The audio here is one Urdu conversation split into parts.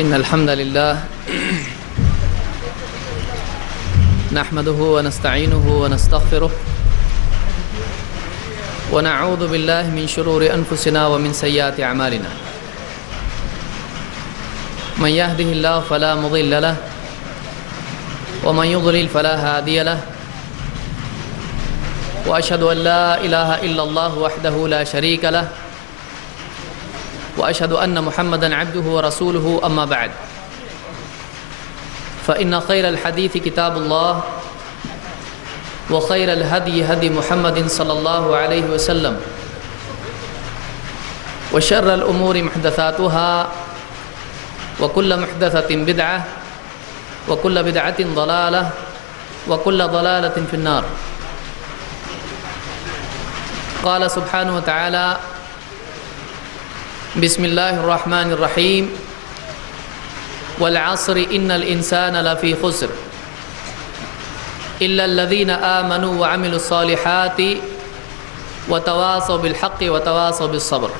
إن الحمد لله نحمده ونستعينه ونستغفره ونعوذ بالله من شرور أنفسنا ومن سيئات أعمالنا من يهده الله فلا مضل له ومن يضلل فلا هادي له وأشهد أن لا إله إلا الله وحده لا شريك له وأشهد أن محمدًا عبده ورسوله أما بعد فإن خير الحديث كتاب الله وخير الهدي هدي محمد صلى الله عليه وسلم وشر الأمور محدثاتها وكل محدثة بدعة وكل بدعة ضلالة وكل ضلالة في النار. قال سبحانه وتعالى بسم الله الرحمن الرحيم والعصر إن الإنسان لفي خسر إلا الذين آمنوا وعملوا الصالحات وتواصوا بالحق وتواصوا بالصبر.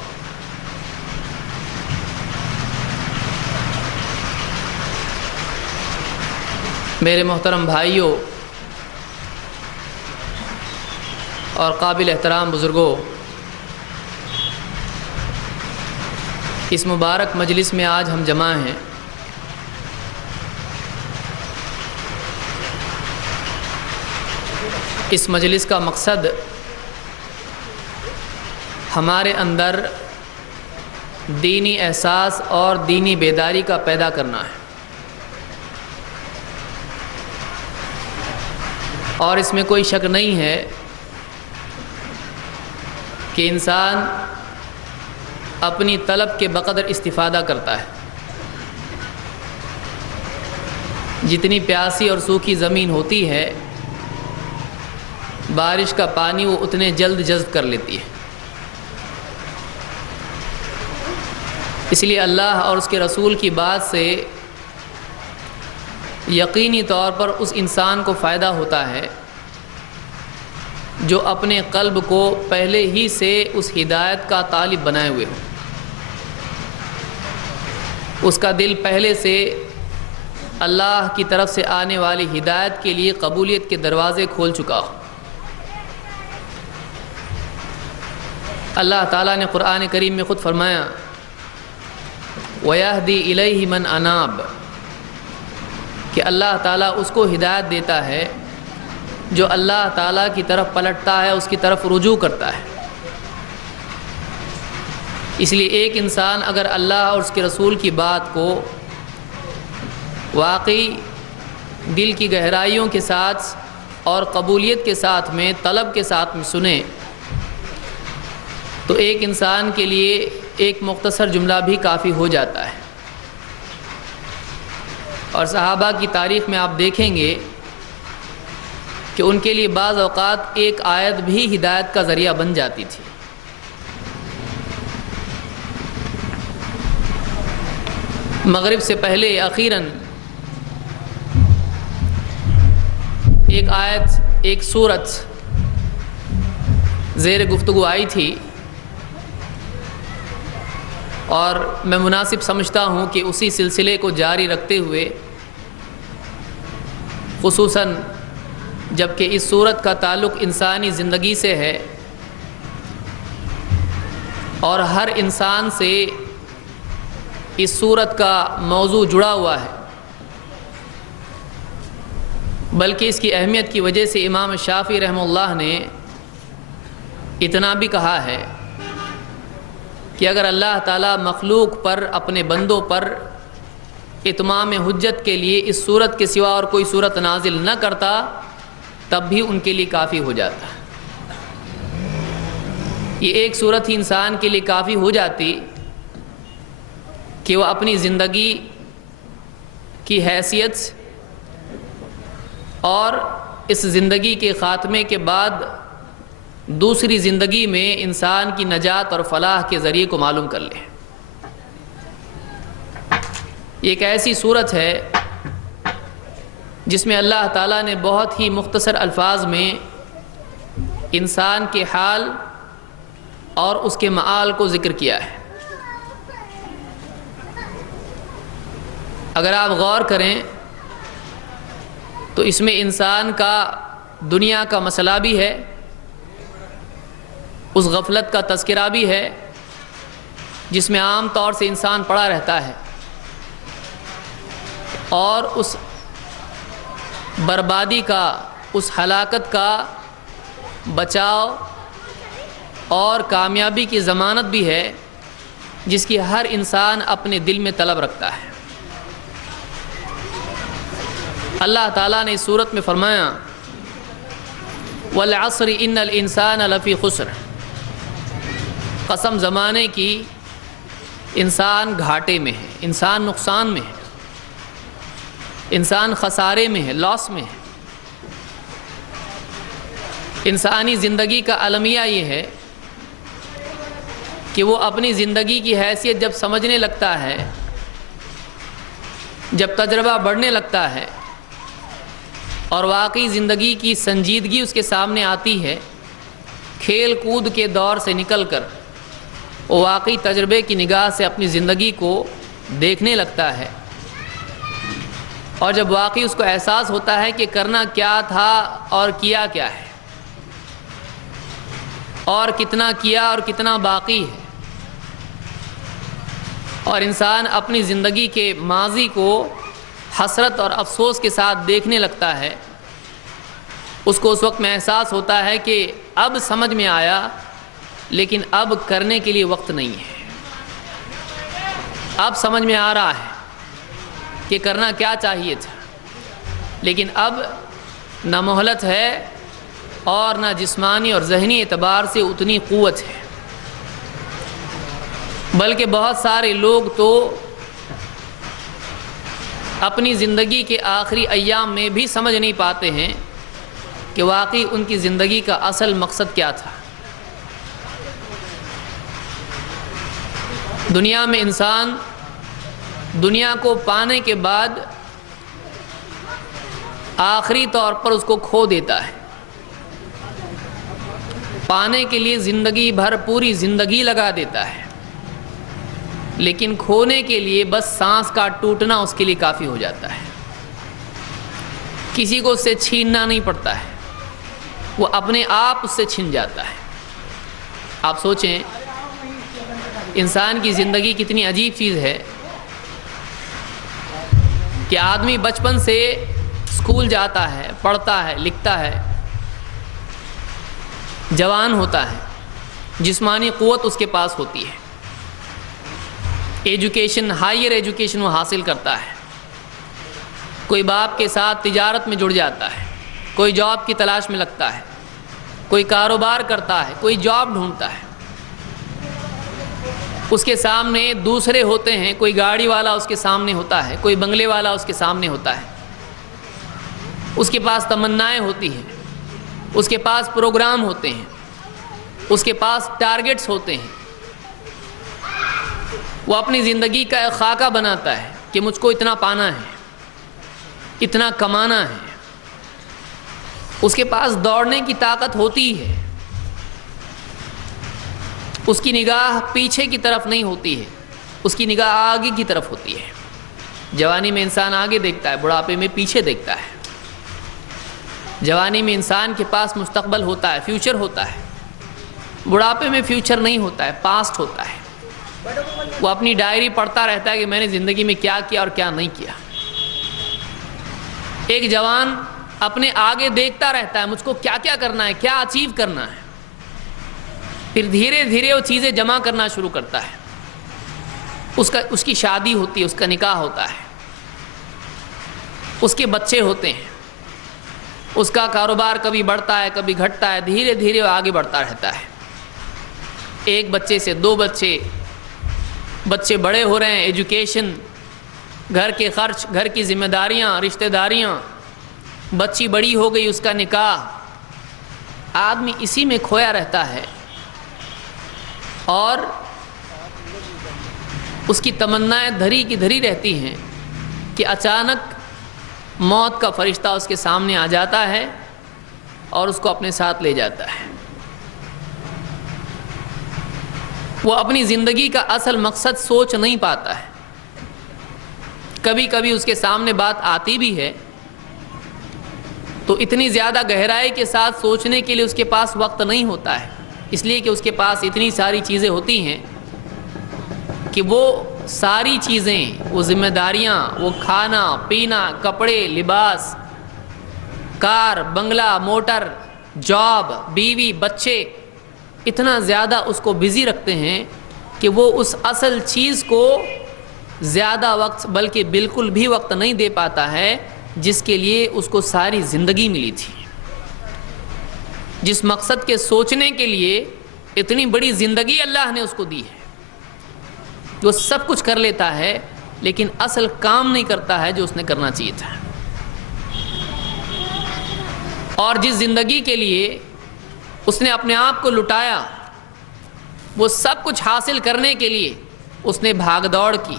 میرے محترم بھائیوں اور قابل احترام بزرگوں، اس مبارک مجلس میں آج ہم جمع ہیں اس مجلس کا مقصد ہمارے اندر دینی احساس اور دینی بیداری کا پیدا کرنا ہے، اور اس میں کوئی شک نہیں ہے کہ انسان اپنی طلب کے بقدر استفادہ کرتا ہے. جتنی پیاسی اور سوکھی زمین ہوتی ہے بارش کا پانی وہ اتنے جلد جذب کر لیتی ہے. اس لیے اللہ اور اس کے رسول کی بات سے یقینی طور پر اس انسان کو فائدہ ہوتا ہے جو اپنے قلب کو پہلے ہی سے اس ہدایت کا طالب بنائے ہوئے ہو. اس کا دل پہلے سے اللہ کی طرف سے آنے والی ہدایت کے لیے قبولیت کے دروازے کھول چکا ہو. اللہ تعالیٰ نے قرآن کریم میں خود فرمایا وَيَهْدِي إِلَيْهِ مَنْ أَنَابَ کہ اللہ تعالیٰ اس کو ہدایت دیتا ہے جو اللہ تعالیٰ کی طرف پلٹتا ہے، اس کی طرف رجوع کرتا ہے. اس لیے ایک انسان اگر اللہ اور اس کے رسول کی بات کو واقعی دل کی گہرائیوں کے ساتھ اور قبولیت کے ساتھ میں، طلب کے ساتھ میں سنے تو ایک انسان کے لیے ایک مختصر جملہ بھی کافی ہو جاتا ہے. اور صحابہ کی تاریخ میں آپ دیکھیں گے کہ ان کے لیے بعض اوقات ایک آیت بھی ہدایت کا ذریعہ بن جاتی تھی. مغرب سے پہلے اخیراً ایک آیت، ایک سورت زیر گفتگو آئی تھی، اور میں مناسب سمجھتا ہوں کہ اسی سلسلے کو جاری رکھتے ہوئے، خصوصاً جب کہ اس سورت کا تعلق انسانی زندگی سے ہے اور ہر انسان سے اس سورت کا موضوع جڑا ہوا ہے، بلکہ اس کی اہمیت کی وجہ سے امام شافعی رحمہ اللہ نے اتنا بھی کہا ہے کہ اگر اللہ تعالیٰ مخلوق پر، اپنے بندوں پر اتمام حجت کے لیے اس سورت کے سوا اور کوئی سورت نازل نہ کرتا تب بھی ان کے لیے کافی ہو جاتا. یہ ایک سورت ہی انسان کے لیے کافی ہو جاتی کہ وہ اپنی زندگی کی حیثیت اور اس زندگی کے خاتمے کے بعد دوسری زندگی میں انسان کی نجات اور فلاح کے ذریعے کو معلوم کر لے. یہ ایک ایسی صورت ہے جس میں اللہ تعالیٰ نے بہت ہی مختصر الفاظ میں انسان کے حال اور اس کے مآل کو ذکر کیا ہے. اگر آپ غور کریں تو اس میں انسان کا دنیا کا مسئلہ بھی ہے، اس غفلت کا تذکرہ بھی ہے جس میں عام طور سے انسان پڑا رہتا ہے، اور اس بربادی کا، اس ہلاکت کا بچاؤ اور کامیابی کی ضمانت بھی ہے جس کی ہر انسان اپنے دل میں طلب رکھتا ہے۔ اللہ تعالیٰ نے اس صورت میں فرمایا وَالْعَصْرِ إِنَّ الْإِنسَانَ لَفِي خُسْرٍ، قسم زمانے کی، انسان گھاٹے میں ہے، انسان نقصان میں ہے، انسان خسارے میں ہے، لاس میں ہے۔ انسانی زندگی کا المیہ یہ ہے کہ وہ اپنی زندگی کی حیثیت جب سمجھنے لگتا ہے، جب تجربہ بڑھنے لگتا ہے اور واقعی زندگی کی سنجیدگی اس کے سامنے آتی ہے، کھیل کود کے دور سے نکل کر وہ واقعی تجربے کی نگاہ سے اپنی زندگی کو دیکھنے لگتا ہے، اور جب واقعی اس کو احساس ہوتا ہے کہ کرنا کیا تھا اور کیا کیا ہے، اور کتنا کیا اور کتنا باقی ہے، اور انسان اپنی زندگی کے ماضی کو حسرت اور افسوس کے ساتھ دیکھنے لگتا ہے، اس کو اس وقت میں احساس ہوتا ہے کہ اب سمجھ میں آیا لیکن اب کرنے کے لیے وقت نہیں ہے۔ اب سمجھ میں آ رہا ہے کہ کرنا کیا چاہیے تھا، لیکن اب نہ مہلت ہے اور نہ جسمانی اور ذہنی اعتبار سے اتنی قوت ہے، بلکہ بہت سارے لوگ تو اپنی زندگی کے آخری ایام میں بھی سمجھ نہیں پاتے ہیں کہ واقعی ان کی زندگی کا اصل مقصد کیا تھا۔ دنیا میں انسان دنیا کو پانے کے بعد آخری طور پر اس کو کھو دیتا ہے، پانے کے لیے زندگی بھر پوری زندگی لگا دیتا ہے، لیکن کھونے کے لیے بس سانس کا ٹوٹنا اس کے لیے کافی ہو جاتا ہے۔ کسی کو اس سے چھیننا نہیں پڑتا ہے، وہ اپنے آپ اس سے چھن جاتا ہے۔ آپ سوچیں انسان کی زندگی کتنی عجیب چیز ہے کہ آدمی بچپن سے اسکول جاتا ہے، پڑھتا ہے، لکھتا ہے، جوان ہوتا ہے، جسمانی قوت اس کے پاس ہوتی ہے، ایجوکیشن، ہائیر ایجوکیشن وہ حاصل کرتا ہے، کوئی باپ کے ساتھ تجارت میں جڑ جاتا ہے، کوئی جاب کی تلاش میں لگتا ہے، کوئی کاروبار کرتا ہے، کوئی جاب ڈھونڈتا ہے، اس کے سامنے دوسرے ہوتے ہیں، کوئی گاڑی والا اس کے سامنے ہوتا ہے، کوئی بنگلے والا اس کے سامنے ہوتا ہے، اس کے پاس تمنائیں ہوتی ہیں، اس کے پاس پروگرام ہوتے ہیں، اس کے پاس ٹارگٹس ہوتے ہیں، وہ اپنی زندگی کا ایک خاکہ بناتا ہے کہ مجھ کو اتنا پانا ہے، اتنا کمانا ہے، اس کے پاس دوڑنے کی طاقت ہوتی ہے، اس کی نگاہ پیچھے کی طرف نہیں ہوتی ہے، اس کی نگاہ آگے کی طرف ہوتی ہے۔ جوانی میں انسان آگے دیکھتا ہے، بڑھاپے میں پیچھے دیکھتا ہے۔ جوانی میں انسان کے پاس مستقبل ہوتا ہے، فیوچر ہوتا ہے، بڑھاپے میں فیوچر نہیں ہوتا ہے، پاسٹ ہوتا ہے۔ وہ اپنی ڈائری پڑھتا رہتا ہے کہ میں نے زندگی میں کیا کیا اور کیا نہیں کیا۔ ایک جوان اپنے آگے دیکھتا رہتا ہے مجھ کو کیا کیا کرنا ہے، کیا اچیو کرنا ہے، پھر دھیرے دھیرے وہ چیزیں جمع کرنا شروع کرتا ہے۔ اس کی شادی ہوتی ہے، اس کا نکاح ہوتا ہے، اس کے بچے ہوتے ہیں، اس کا کاروبار کبھی بڑھتا ہے کبھی گھٹتا ہے، دھیرے دھیرے وہ آگے بڑھتا رہتا ہے۔ ایک بچے سے دو بچے، بچے بڑے ہو رہے ہیں، ایجوکیشن، گھر کے خرچ، گھر کی ذمہ داریاں، رشتہ داریاں، بچی بڑی ہو گئی، اس کا نکاح۔ آدمی اسی میں کھویا رہتا ہے اور اس کی تمنائیں دھری کی دھری رہتی ہیں کہ اچانک موت کا فرشتہ اس کے سامنے آ جاتا ہے اور اس کو اپنے ساتھ لے جاتا ہے۔ وہ اپنی زندگی کا اصل مقصد سوچ نہیں پاتا ہے، کبھی کبھی اس کے سامنے بات آتی بھی ہے تو اتنی زیادہ گہرائی کے ساتھ سوچنے کے لیے اس کے پاس وقت نہیں ہوتا ہے، اس لیے کہ اس کے پاس اتنی ساری چیزیں ہوتی ہیں کہ وہ ساری چیزیں، وہ ذمہ داریاں، وہ کھانا پینا، کپڑے، لباس، کار، بنگلہ، موٹر، جاب، بیوی، بچے، اتنا زیادہ اس کو بزی رکھتے ہیں کہ وہ اس اصل چیز کو زیادہ وقت بلکہ بالکل بھی وقت نہیں دے پاتا ہے جس کے لیے اس کو ساری زندگی ملی تھی، جس مقصد کے سوچنے کے لیے اتنی بڑی زندگی اللہ نے اس کو دی ہے۔ وہ سب کچھ کر لیتا ہے لیکن اصل کام نہیں کرتا ہے جو اس نے کرنا چاہیے تھا، اور جس زندگی کے لیے اس نے اپنے آپ کو لٹایا، وہ سب کچھ حاصل کرنے کے لیے اس نے بھاگ دوڑ کی،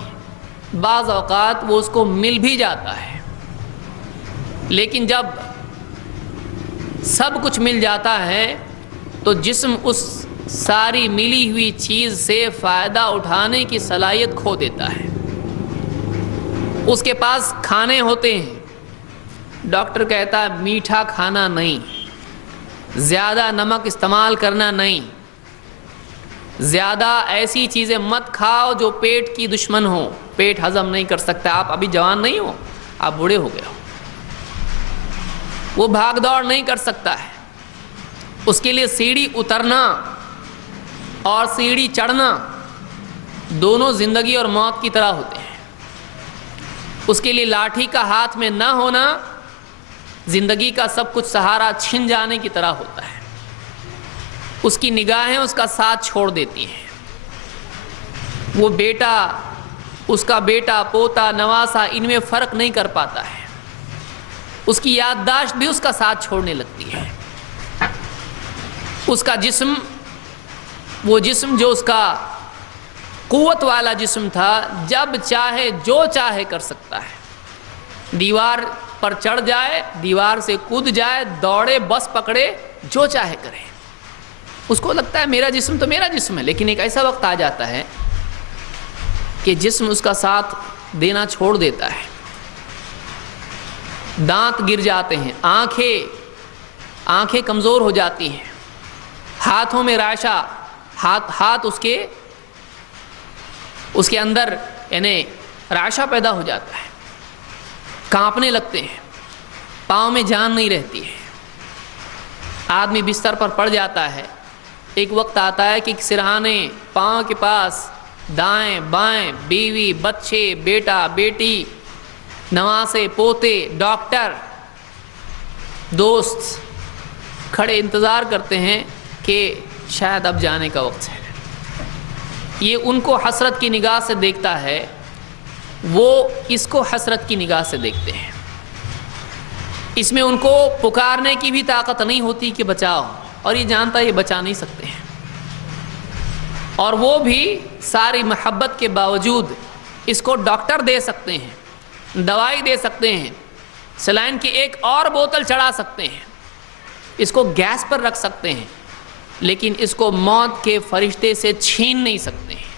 بعض اوقات وہ اس کو مل بھی جاتا ہے، لیکن جب سب کچھ مل جاتا ہے تو جسم اس ساری ملی ہوئی چیز سے فائدہ اٹھانے کی صلاحیت کھو دیتا ہے۔ اس کے پاس کھانے ہوتے ہیں، ڈاکٹر کہتا ہے میٹھا کھانا نہیں، زیادہ نمک استعمال کرنا نہیں، زیادہ ایسی چیزیں مت کھاؤ جو پیٹ کی دشمن ہو، پیٹ ہضم نہیں کر سکتا۔ آپ ابھی جوان نہیں ہو، آپ بوڑھے ہو گئے ہو۔ وہ بھاگ دوڑ نہیں کر سکتا ہے، اس کے لیے سیڑھی اترنا اور سیڑھی چڑھنا دونوں زندگی اور موت کی طرح ہوتے ہیں۔ اس کے لیے لاٹھی کا ہاتھ میں نہ ہونا زندگی کا سب کچھ سہارا چھن جانے کی طرح ہوتا ہے۔ اس کی نگاہیں اس کا ساتھ چھوڑ دیتی ہیں، وہ بیٹا، اس کا بیٹا، پوتا، نواسا، ان میں فرق نہیں کر پاتا ہے، اس کی یادداشت بھی اس کا ساتھ چھوڑنے لگتی ہے۔ اس کا جسم، وہ جسم جو اس کا قوت والا جسم تھا، جب چاہے جو چاہے کر سکتا ہے، دیوار پر چڑھ جائے، دیوار سے کود جائے، دوڑے، بس پکڑے، جو چاہے کرے۔ اس کو لگتا ہے میرا جسم تو میرا جسم ہے، لیکن ایک ایسا وقت آ جاتا ہے کہ جسم اس کا ساتھ دینا چھوڑ دیتا ہے، دانت گر جاتے ہیں، آنکھیں کمزور ہو جاتی ہیں، ہاتھوں میں راشا، ہاتھ اس کے اندر یعنی راشا پیدا ہو جاتا ہے، کانپنے لگتے ہیں، پاؤں میں جان نہیں رہتی ہے، آدمی بستر پر پڑ جاتا ہے۔ ایک وقت آتا ہے کہ سرہانے پاؤں کے پاس دائیں بائیں بیوی، بچے، بیٹا، بیٹی، نواسے، پوتے، ڈاکٹر، دوست کھڑے انتظار کرتے ہیں کہ شاید اب جانے کا وقت ہے۔ یہ ان کو حسرت کی نگاہ سے دیکھتا ہے، وہ اس کو حسرت کی نگاہ سے دیکھتے ہیں۔ اس میں ان کو پکارنے کی بھی طاقت نہیں ہوتی کہ بچاؤ، اور یہ جانتا ہے یہ بچا نہیں سکتے ہیں، اور وہ بھی ساری محبت کے باوجود اس کو ڈاکٹر دے سکتے ہیں، دوائی دے سکتے ہیں، سلائن کی ایک اور بوتل چڑھا سکتے ہیں، اس کو گیس پر رکھ سکتے ہیں، لیکن اس کو موت کے فرشتے سے چھین نہیں سکتے ہیں۔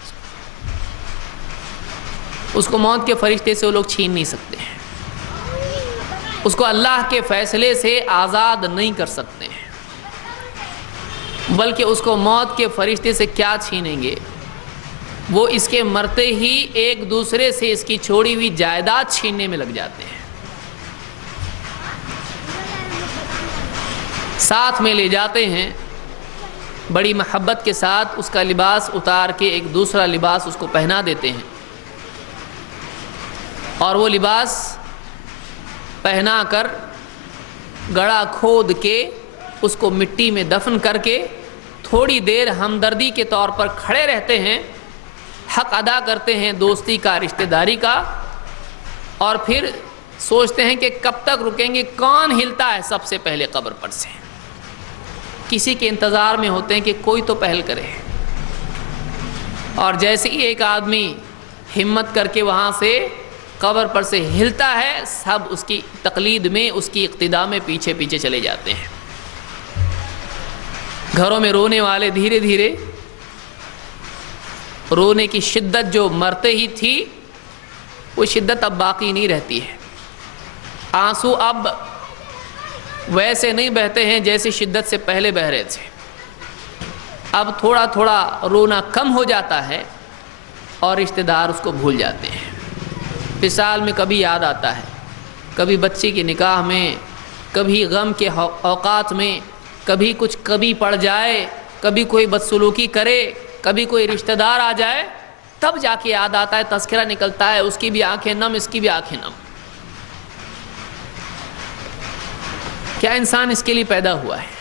اس کو موت کے فرشتے سے وہ لوگ چھین نہیں سکتے ہیں، اس کو اللہ کے فیصلے سے آزاد نہیں کر سکتے ہیں، بلکہ اس کو موت کے فرشتے سے کیا چھینیں گے، وہ اس کے مرتے ہی ایک دوسرے سے اس کی چھوڑی ہوئی جائیداد چھیننے میں لگ جاتے ہیں، ساتھ میں لے جاتے ہیں، بڑی محبت کے ساتھ اس کا لباس اتار کے ایک دوسرا لباس اس کو پہنا دیتے ہیں، اور وہ لباس پہنا کر گڑھا کھود کے اس کو مٹی میں دفن کر کے تھوڑی دیر ہمدردی کے طور پر کھڑے رہتے ہیں، حق ادا کرتے ہیں دوستی کا، رشتہ داری کا، اور پھر سوچتے ہیں کہ کب تک رکیں گے، کون ہلتا ہے سب سے پہلے قبر پر سے، کسی کے انتظار میں ہوتے ہیں کہ کوئی تو پہل کرے، اور جیسے ہی ایک آدمی ہمت کر کے وہاں سے قبر پر سے ہلتا ہے، سب اس کی تقلید میں، اس کی اقتداء میں پیچھے پیچھے چلے جاتے ہیں۔ گھروں میں رونے والے دھیرے دھیرے رونے کی شدت جو مرتے ہی تھی وہ شدت اب باقی نہیں رہتی ہے. آنسو اب ویسے نہیں بہتے ہیں جیسے شدت سے پہلے بہ رہے تھے. اب تھوڑا تھوڑا رونا کم ہو جاتا ہے اور رشتہ دار اس کو بھول جاتے ہیں. پھر سال میں کبھی یاد آتا ہے، کبھی بچے کی نکاح میں، کبھی غم کے اوقات میں، کبھی پڑ جائے، کبھی کوئی بدسلوکی کرے، کبھی کوئی رشتہ دار آ جائے، تب جا کے یاد آتا ہے، تذکرہ نکلتا ہے، اس کی بھی آنکھیں نم، اس کی بھی آنکھیں نم. کیا انسان اس کے لیے پیدا ہوا ہے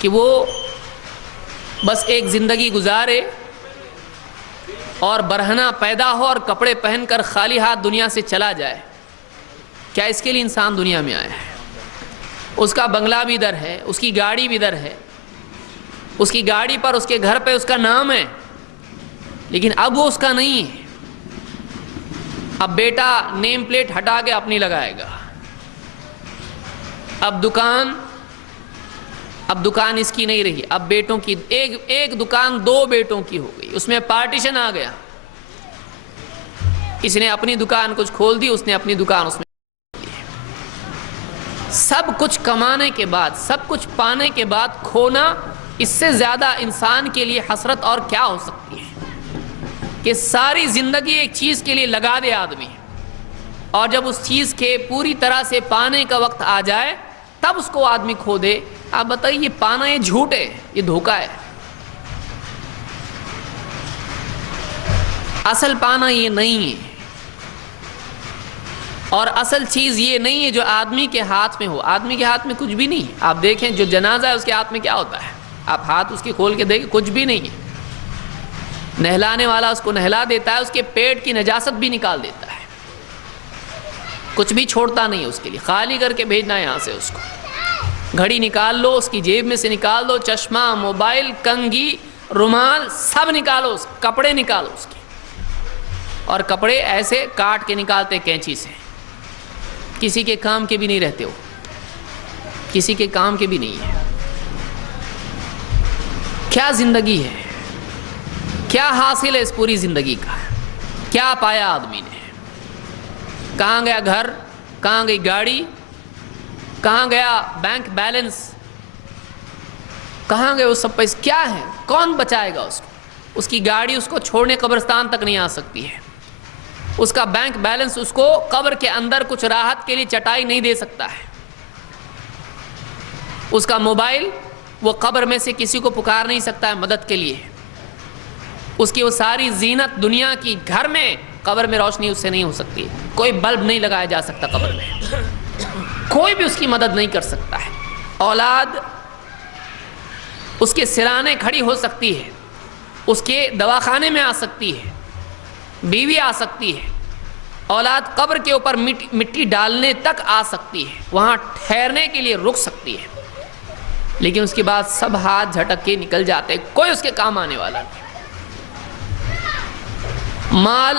کہ وہ بس ایک زندگی گزارے اور برہنہ پیدا ہو اور کپڑے پہن کر خالی ہاتھ دنیا سے چلا جائے؟ کیا اس کے لیے انسان دنیا میں آیا ہے؟ اس کا بنگلہ بھی ادھر ہے، اس کی گاڑی بھی ادھر ہے، اس کی گاڑی پر، اس کے گھر پہ اس کا نام ہے، لیکن اب وہ اس کا نہیں ہے. اب بیٹا نیم پلیٹ ہٹا کے اپنی لگائے گا. اب دکان اس کی نہیں رہی، اب بیٹوں کی، ایک دکان 2 بیٹوں کی ہو گئی، اس میں پارٹیشن آ گیا. اس نے اپنی دکان کچھ کھول دی، اس نے اپنی دکان اس میں. سب کچھ کمانے کے بعد، سب کچھ پانے کے بعد کھونا، اس سے زیادہ انسان کے لیے حسرت اور کیا ہو سکتی ہے کہ ساری زندگی ایک چیز کے لیے لگا دے آدمی، اور جب اس چیز کے پوری طرح سے پانے کا وقت آ جائے تب اس کو آدمی کھو دے. آپ بتائیے، یہ پانا یہ جھوٹ ہے، یہ دھوکہ ہے. اصل پانا یہ نہیں ہے، اور اصل چیز یہ نہیں ہے جو آدمی کے ہاتھ میں ہو. آدمی کے ہاتھ میں کچھ بھی نہیں ہے. آپ دیکھیں جو جنازہ ہے اس کے ہاتھ میں کیا ہوتا ہے، آپ ہاتھ اس کے کھول کے دیکھیں، کچھ بھی نہیں ہے. نہلانے والا اس کو نہلا دیتا ہے، اس کے پیٹ کی نجاست بھی نکال دیتا ہے، کچھ بھی چھوڑتا نہیں اس کے لیے، خالی کر کے بھیجنا ہے یہاں سے. اس کو گھڑی نکال لو، اس کی جیب میں سے نکال دو، چشمہ، موبائل، کنگھی، رومال سب نکالو، کپڑے نکالو اس کے. اور کپڑے ایسے کاٹ کے نکالتے کینچی سے، کسی کے کام کے بھی نہیں رہتے، ہو کسی کے کام کے بھی نہیں ہے. کیا زندگی ہے، کیا حاصل ہے اس پوری زندگی کا؟ کیا پایا آدمی نے؟ کہاں گیا گھر، کہاں گئی گاڑی، کہاں گیا بینک بیلنس، کہاں گئے وہ سب پیسے؟ کیا ہے؟ کون بچائے گا اس کو؟ اس کی گاڑی اس کو چھوڑنے قبرستان تک نہیں آ سکتی ہے. اس کا بینک بیلنس اس کو قبر کے اندر کچھ راحت کے لیے چٹائی نہیں دے سکتا ہے. اس کا موبائل وہ قبر میں سے کسی کو پکار نہیں سکتا ہے مدد کے لیے. اس کی وہ ساری زینت دنیا کی گھر میں، قبر میں روشنی اس سے نہیں ہو سکتی. کوئی بلب نہیں لگایا جا سکتا قبر میں، کوئی بھی اس کی مدد نہیں کر سکتا ہے. اولاد اس کے سرانے کھڑی ہو سکتی ہے، اس کے دواخانے میں آ سکتی ہے، بیوی آ سکتی ہے، اولاد قبر کے اوپر مٹی ڈالنے تک آ سکتی ہے، وہاں ٹھہرنے کے لیے رک سکتی ہے، لیکن اس کے بعد سب ہاتھ جھٹک کے نکل جاتے، کوئی اس کے کام آنے والا نہیں. مال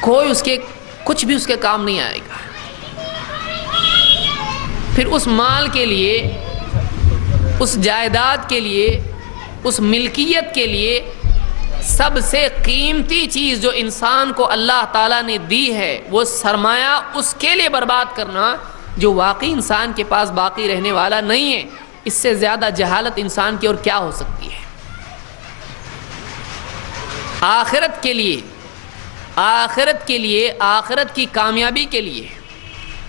کوئی اس کے کچھ بھی اس کے کام نہیں آئے گا. پھر اس مال کے لیے، اس جائیداد کے لیے، اس ملکیت کے لیے سب سے قیمتی چیز جو انسان کو اللہ تعالیٰ نے دی ہے وہ سرمایہ، اس کے لیے برباد کرنا جو واقعی انسان کے پاس باقی رہنے والا نہیں ہے. اس سے زیادہ جہالت انسان کی اور کیا ہو سکتی ہے؟ آخرت کے لیے، آخرت کی کامیابی کے لیے،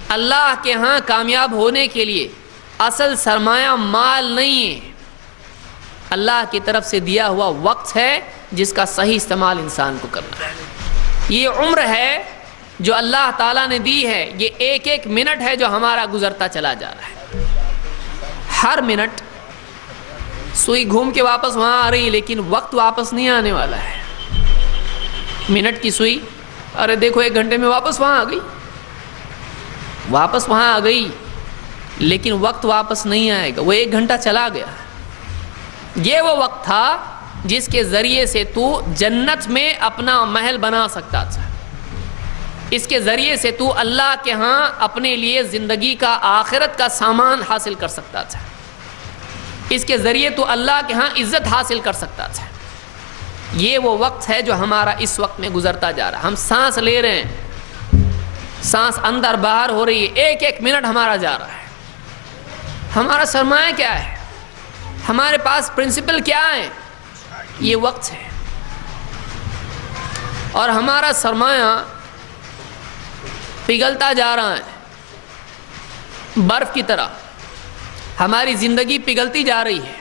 اللہ کے ہاں کامیاب ہونے کے لیے اصل سرمایہ مال نہیں ہے، اللہ کی طرف سے دیا ہوا وقت ہے جس کا صحیح استعمال انسان کو کرنا ہے. یہ عمر ہے جو اللہ تعالیٰ نے دی ہے، یہ ایک ایک منٹ ہے جو ہمارا گزرتا چلا جا رہا ہے. ہر منٹ سوئی گھوم کے واپس وہاں آ رہی ہے، لیکن وقت واپس نہیں آنے والا ہے. منٹ کی سوئی، ارے دیکھو 1 گھنٹے میں واپس وہاں آ گئی، لیکن وقت واپس نہیں آئے گا. وہ 1 گھنٹہ چلا گیا. یہ وہ وقت تھا جس کے ذریعے سے تو جنت میں اپنا محل بنا سکتا تھا. اس کے ذریعے سے تو اللہ کے ہاں اپنے لیے زندگی کا، آخرت کا سامان حاصل کر سکتا تھا. اس کے ذریعے تو اللہ کے ہاں عزت حاصل کر سکتا تھا. یہ وہ وقت ہے جو ہمارا اس وقت میں گزرتا جا رہا ہے. ہم سانس لے رہے ہیں, سانس اندر باہر ہو رہی ہے, ایک ایک منٹ ہمارا جا رہا ہے. ہمارا سرمایہ کیا ہے؟ ہمارے پاس پرنسپل کیا ہے؟ یہ وقت ہے. اور ہمارا سرمایہ پگھلتا جا رہا ہے برف کی طرح. ہماری زندگی پگھلتی جا رہی ہے.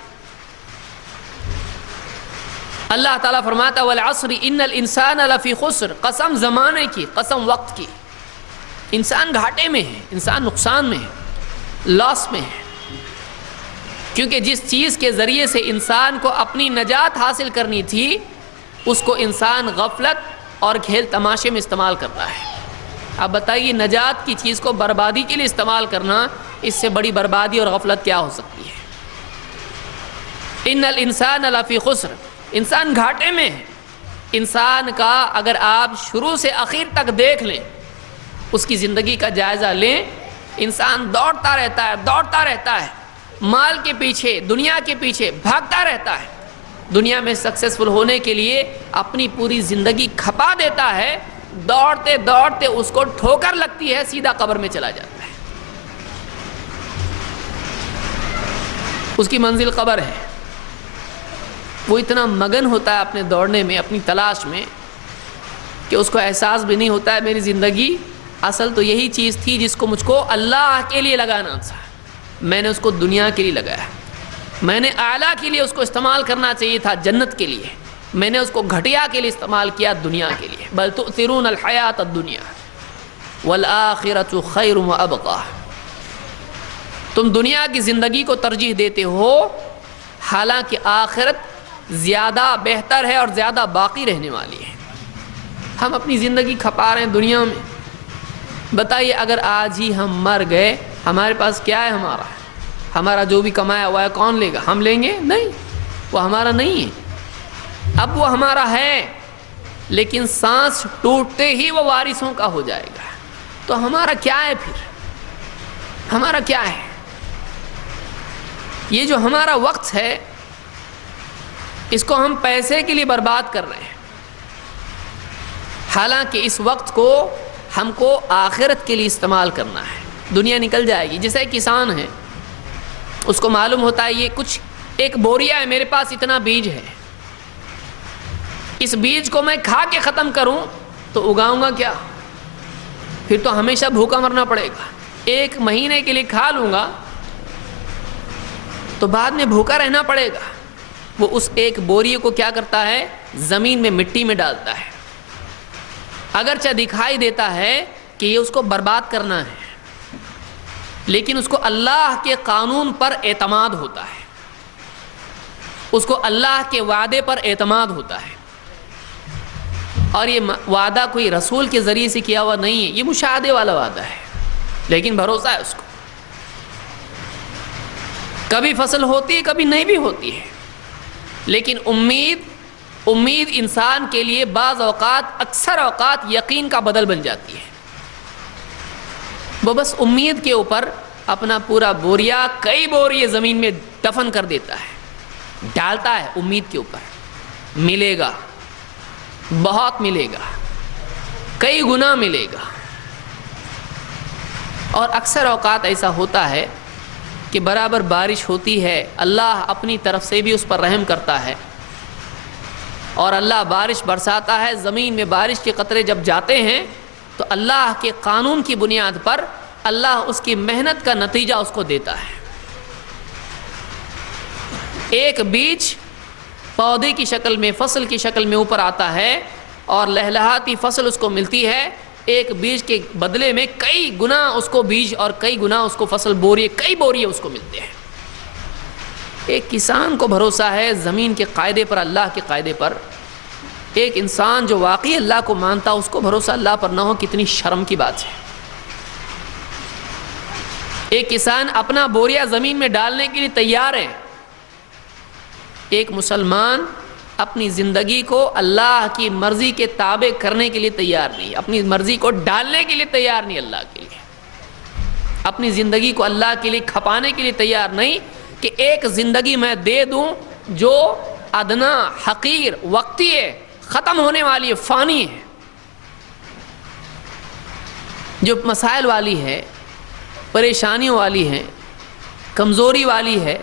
اللہ تعالیٰ فرماتا والعصر ان الانسان لفی خسر. قسم زمانے کی, قسم وقت کی. انسان گھاٹے میں ہے, انسان نقصان میں ہے, لاس میں ہے. کیونکہ جس چیز کے ذریعے سے انسان کو اپنی نجات حاصل کرنی تھی اس کو انسان غفلت اور کھیل تماشے میں استعمال کرتا ہے. اب بتائیے, نجات کی چیز کو بربادی کے لیے استعمال کرنا, اس سے بڑی بربادی اور غفلت کیا ہو سکتی ہے؟ ان الانسان لفی خسر. انسان گھاٹے میں ہے. انسان کا اگر آپ شروع سے آخر تک دیکھ لیں, اس کی زندگی کا جائزہ لیں, انسان دوڑتا رہتا ہے, دوڑتا رہتا ہے, مال کے پیچھے, دنیا کے پیچھے بھاگتا رہتا ہے. دنیا میں سکسیسفل ہونے کے لیے اپنی پوری زندگی کھپا دیتا ہے. دوڑتے دوڑتے اس کو ٹھوکر لگتی ہے, سیدھا قبر میں چلا جاتا ہے. اس کی منزل قبر ہے. وہ اتنا مگن ہوتا ہے اپنے دوڑنے میں, اپنی تلاش میں, کہ اس کو احساس بھی نہیں ہوتا ہے میری زندگی اصل تو یہی چیز تھی جس کو مجھ کو اللہ کے لیے لگانا تھا. میں نے اس کو دنیا کے لیے لگایا. میں نے اعلیٰ کے لیے اس کو استعمال کرنا چاہیے تھا, جنت کے لیے. میں نے اس کو گھٹیا کے لیے استعمال کیا, دنیا کے لیے. بل تؤثرون الحیات الدنیا والآخرۃ خیر وابقیٰ. تم دنیا کی زندگی کو ترجیح دیتے ہو, حالانکہ آخرت زیادہ بہتر ہے اور زیادہ باقی رہنے والی ہے. ہم اپنی زندگی کھپا رہے ہیں دنیا میں. بتائیے اگر آج ہی ہم مر گئے, ہمارے پاس کیا ہے؟ ہمارا جو بھی کمایا ہوا ہے کون لے گا؟ ہم لیں گے؟ نہیں, وہ ہمارا نہیں ہے. اب وہ ہمارا ہے, لیکن سانس ٹوٹتے ہی وہ وارثوں کا ہو جائے گا. تو ہمارا کیا ہے پھر؟ ہمارا کیا ہے؟ یہ جو ہمارا وقت ہے اس کو ہم پیسے کے لیے برباد کر رہے ہیں, حالانکہ اس وقت کو ہم کو آخرت کے لیے استعمال کرنا ہے. دنیا نکل جائے گی. جیسے کسان ہے, اس کو معلوم ہوتا ہے یہ کچھ ایک بوریا ہے, میرے پاس اتنا بیج ہے, اس بیج کو میں کھا کے ختم کروں تو اگاؤں گا کیا؟ پھر تو ہمیشہ بھوکا مرنا پڑے گا. 1 مہینے کے لیے کھا لوں گا تو بعد میں بھوکا رہنا پڑے گا. وہ اس ایک بوریے کو کیا کرتا ہے؟ زمین میں, مٹی میں ڈالتا ہے. اگرچہ دکھائی دیتا ہے کہ یہ اس کو برباد کرنا ہے, لیکن اس کو اللہ کے قانون پر اعتماد ہوتا ہے, اس کو اللہ کے وعدے پر اعتماد ہوتا ہے. اور یہ وعدہ کوئی رسول کے ذریعے سے کیا ہوا نہیں ہے, یہ مشاہدے والا وعدہ ہے, لیکن بھروسہ ہے اس کو. کبھی فصل ہوتی ہے, کبھی نہیں بھی ہوتی ہے, لیکن امید انسان کے لیے بعض اوقات, اکثر اوقات یقین کا بدل بن جاتی ہے. وہ بس امید کے اوپر اپنا پورا بوریا, کئی بوریے زمین میں دفن کر دیتا ہے, ڈالتا ہے امید کے اوپر. ملے گا, بہت ملے گا, کئی گنا ملے گا. اور اکثر اوقات ایسا ہوتا ہے کہ برابر بارش ہوتی ہے, اللہ اپنی طرف سے بھی اس پر رحم کرتا ہے, اور اللہ بارش برساتا ہے. زمین میں بارش کے قطرے جب جاتے ہیں تو اللہ کے قانون کی بنیاد پر اللہ اس کی محنت کا نتیجہ اس کو دیتا ہے. ایک بیج پودے کی شکل میں, فصل کی شکل میں اوپر آتا ہے اور لہلہاتی فصل اس کو ملتی ہے. ایک بیج کے بدلے میں کئی گنا اس کو بیج اور کئی گنا اس کو فصل, بوریے, کئی بوریے اس کو ملتے ہیں. ایک کسان کو بھروسہ ہے زمین کے قاعدے پر, اللہ کے قاعدے پر. ایک انسان جو واقعی اللہ کو مانتا اس کو بھروسہ اللہ پر نہ ہو, کتنی شرم کی بات ہے. ایک کسان اپنا بوریا زمین میں ڈالنے کے لیے تیار ہے, ایک مسلمان اپنی زندگی کو اللہ کی مرضی کے تابع کرنے کے لیے تیار نہیں, اپنی مرضی کو ڈالنے کے لیے تیار نہیں اللہ کے لیے, اپنی زندگی کو اللہ کے لیے کھپانے کے لیے تیار نہیں کہ ایک زندگی میں دے دوں جو ادنا، حقیر، وقتی ہے، ختم ہونے والی ہے، فانی ہے. جو مسائل والی ہے، پریشانیوں والی ہے، کمزوری والی ہے،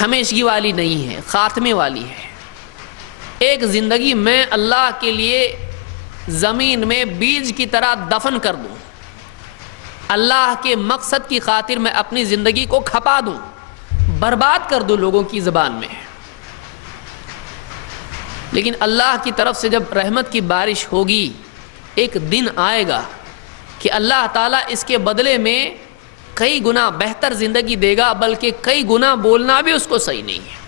ہمیشگی والی نہیں ہے، خاتمے والی ہے. ایک زندگی میں اللہ کے لیے زمین میں بیج کی طرح دفن کر دوں، اللہ کے مقصد کی خاطر میں اپنی زندگی کو کھپا دوں، برباد کر دوں لوگوں کی زبان میں. لیکن اللہ کی طرف سے جب رحمت کی بارش ہوگی، ایک دن آئے گا کہ اللہ تعالیٰ اس کے بدلے میں کئی گنا بہتر زندگی دے گا، بلکہ کئی گنا بولنا بھی اس کو صحیح نہیں ہے،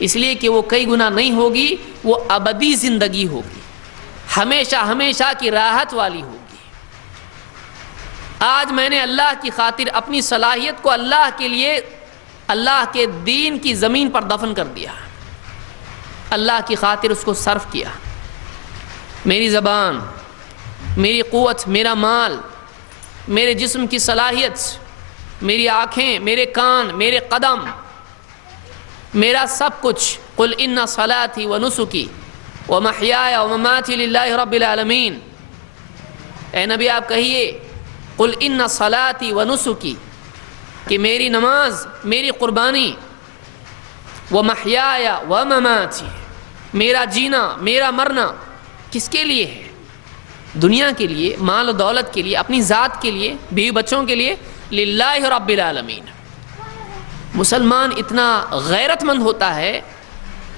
اس لیے کہ وہ کئی گنا نہیں ہوگی، وہ ابدی زندگی ہوگی، ہمیشہ ہمیشہ کی راحت والی ہوگی. آج میں نے اللہ کی خاطر اپنی صلاحیت کو اللہ کے لیے، اللہ کے دین کی زمین پر دفن کر دیا، اللہ کی خاطر اس کو صرف کیا. میری زبان، میری قوت، میرا مال، میرے جسم کی صلاحیت، میری آنکھیں، میرے کان، میرے قدم، میرا سب کچھ. قل ان صلاتی و نسکی و محیای و مماتی للہ رب العالمین. اے نبی آپ کہیے قل ان صلاتی و نسکی، کہ میری نماز، میری قربانی، و محیای و مماتی، میرا جینا، میرا مرنا کس کے لیے ہے؟ دنیا کے لیے، مال و دولت کے لیے، اپنی ذات کے لیے، بیوی بچوں کے لیے؟ للہ رب العالمین. مسلمان اتنا غیرت مند ہوتا ہے،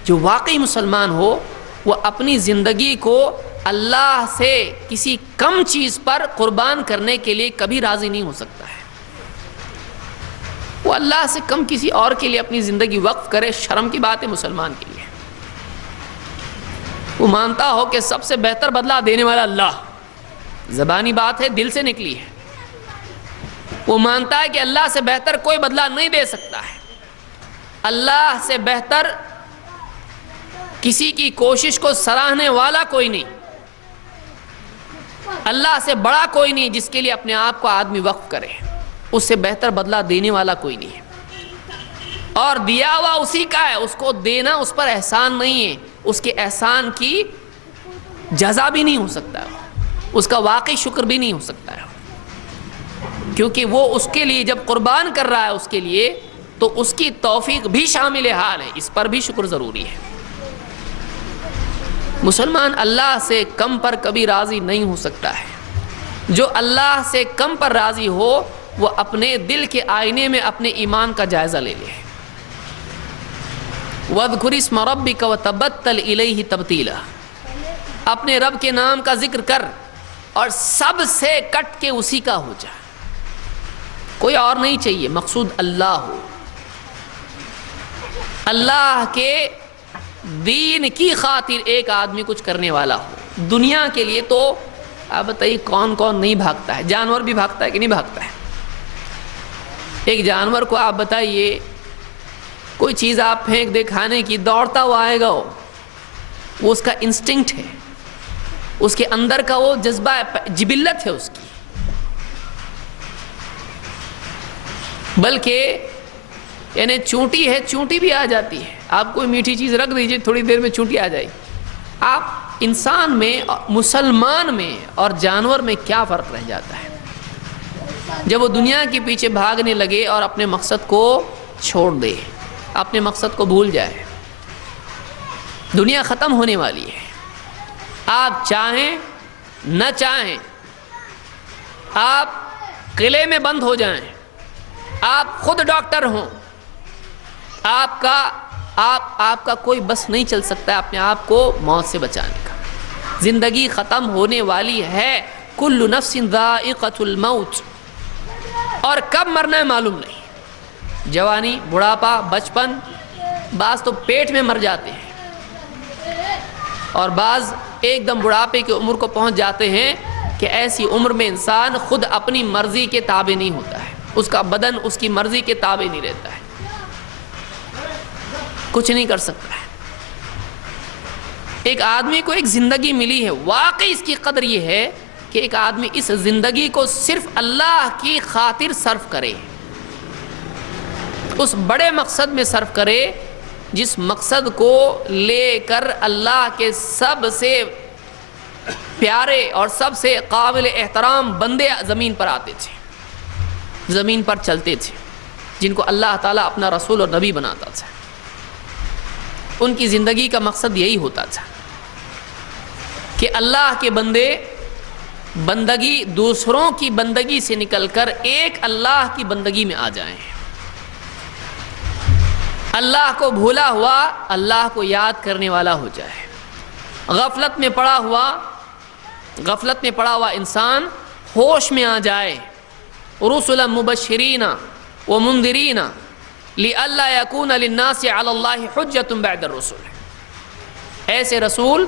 جو واقعی مسلمان ہو، وہ اپنی زندگی کو اللہ سے کسی کم چیز پر قربان کرنے کے لیے کبھی راضی نہیں ہو سکتا ہے. وہ اللہ سے کم کسی اور کے لیے اپنی زندگی وقف کرے، شرم کی بات ہے مسلمان کے لیے. وہ مانتا ہو کہ سب سے بہتر بدلہ دینے والا اللہ، زبانی بات ہے، دل سے نکلی ہے. وہ مانتا ہے کہ اللہ سے بہتر کوئی بدلہ نہیں دے سکتا ہے، اللہ سے بہتر کسی کی کوشش کو سراہنے والا کوئی نہیں، اللہ سے بڑا کوئی نہیں جس کے لیے اپنے آپ کو آدمی وقف کرے. اس سے بہتر بدلہ دینے والا کوئی نہیں ہے، اور دیا ہوا اسی کا ہے. اس کو دینا اس پر احسان نہیں ہے، اس کے احسان کی جزا بھی نہیں ہو سکتا ہے، اس کا واقعی شکر بھی نہیں ہو سکتا ہے، کیونکہ وہ اس کے لیے جب قربان کر رہا ہے اس کے لیے، تو اس کی توفیق بھی شامل حال ہے، اس پر بھی شکر ضروری ہے. مسلمان اللہ سے کم پر کبھی راضی نہیں ہو سکتا ہے. جو اللہ سے کم پر راضی ہو، وہ اپنے دل کے آئینے میں اپنے ایمان کا جائزہ لے لے. وَاذْكُرِ اسْمَ رَبِّكَ وَتَبَتَّلْ إِلَيْهِ تَبْتِيلًا. اپنے رب کے نام کا ذکر کر اور سب سے کٹ کے اسی کا ہو جا. کوئی اور نہیں چاہیے، مقصود اللہ ہو، اللہ کے دین کی خاطر ایک آدمی کچھ کرنے والا ہو. دنیا کے لیے تو آپ بتائیے کون کون نہیں بھاگتا ہے؟ جانور بھی بھاگتا ہے کہ نہیں بھاگتا ہے؟ ایک جانور کو آپ بتائیے کوئی چیز آپ پھینک دے کھانے کی، دوڑتا ہوا آئے گا. وہ اس کا انسٹنکٹ ہے، اس کے اندر کا وہ جذبہ جبلت ہے اس کی. بلکہ یعنی چونٹی ہے، چونٹی بھی آ جاتی ہے. آپ کوئی میٹھی چیز رکھ دیجئے، تھوڑی دیر میں چونٹی آ جائے گی. آپ انسان میں، مسلمان میں اور جانور میں کیا فرق رہ جاتا ہے جب وہ دنیا کے پیچھے بھاگنے لگے اور اپنے مقصد کو چھوڑ دے، اپنے مقصد کو بھول جائے. دنیا ختم ہونے والی ہے. آپ چاہیں نہ چاہیں، آپ قلعے میں بند ہو جائیں، آپ خود ڈاکٹر ہوں، آپ کا کوئی بس نہیں چل سکتا ہے اپنے آپ کو موت سے بچانے کا. زندگی ختم ہونے والی ہے. کل نفس ذائقۃ الموت. اور کب مرنا ہے معلوم نہیں. جوانی، بڑھاپا، بچپن، بعض تو پیٹ میں مر جاتے ہیں، اور بعض ایک دم بڑھاپے کی عمر کو پہنچ جاتے ہیں کہ ایسی عمر میں انسان خود اپنی مرضی کے تابع نہیں ہوتا ہے، اس کا بدن اس کی مرضی کے تابع نہیں رہتا ہے، کچھ نہیں کر سکتا ہے. ایک آدمی کو ایک زندگی ملی ہے، واقعی اس کی قدر یہ ہے کہ ایک آدمی اس زندگی کو صرف اللہ کی خاطر صرف کرے، اس بڑے مقصد میں صرف کرے جس مقصد کو لے کر اللہ کے سب سے پیارے اور سب سے قابل احترام بندے زمین پر آتے تھے، زمین پر چلتے تھے، جن کو اللہ تعالیٰ اپنا رسول اور نبی بناتا تھا، ان کی زندگی کا مقصد یہی ہوتا تھا کہ اللہ کے بندے بندگی دوسروں کی بندگی سے نکل کر ایک اللہ کی بندگی میں آ جائیں، اللہ کو بھولا ہوا اللہ کو یاد کرنے والا ہو جائے، غفلت میں پڑا ہوا انسان ہوش میں آ جائے۔ رسلا مبشرین ومنذرین لئلا یکون للناس علی اللہ حجۃ بعد الرسل، ایسے رسول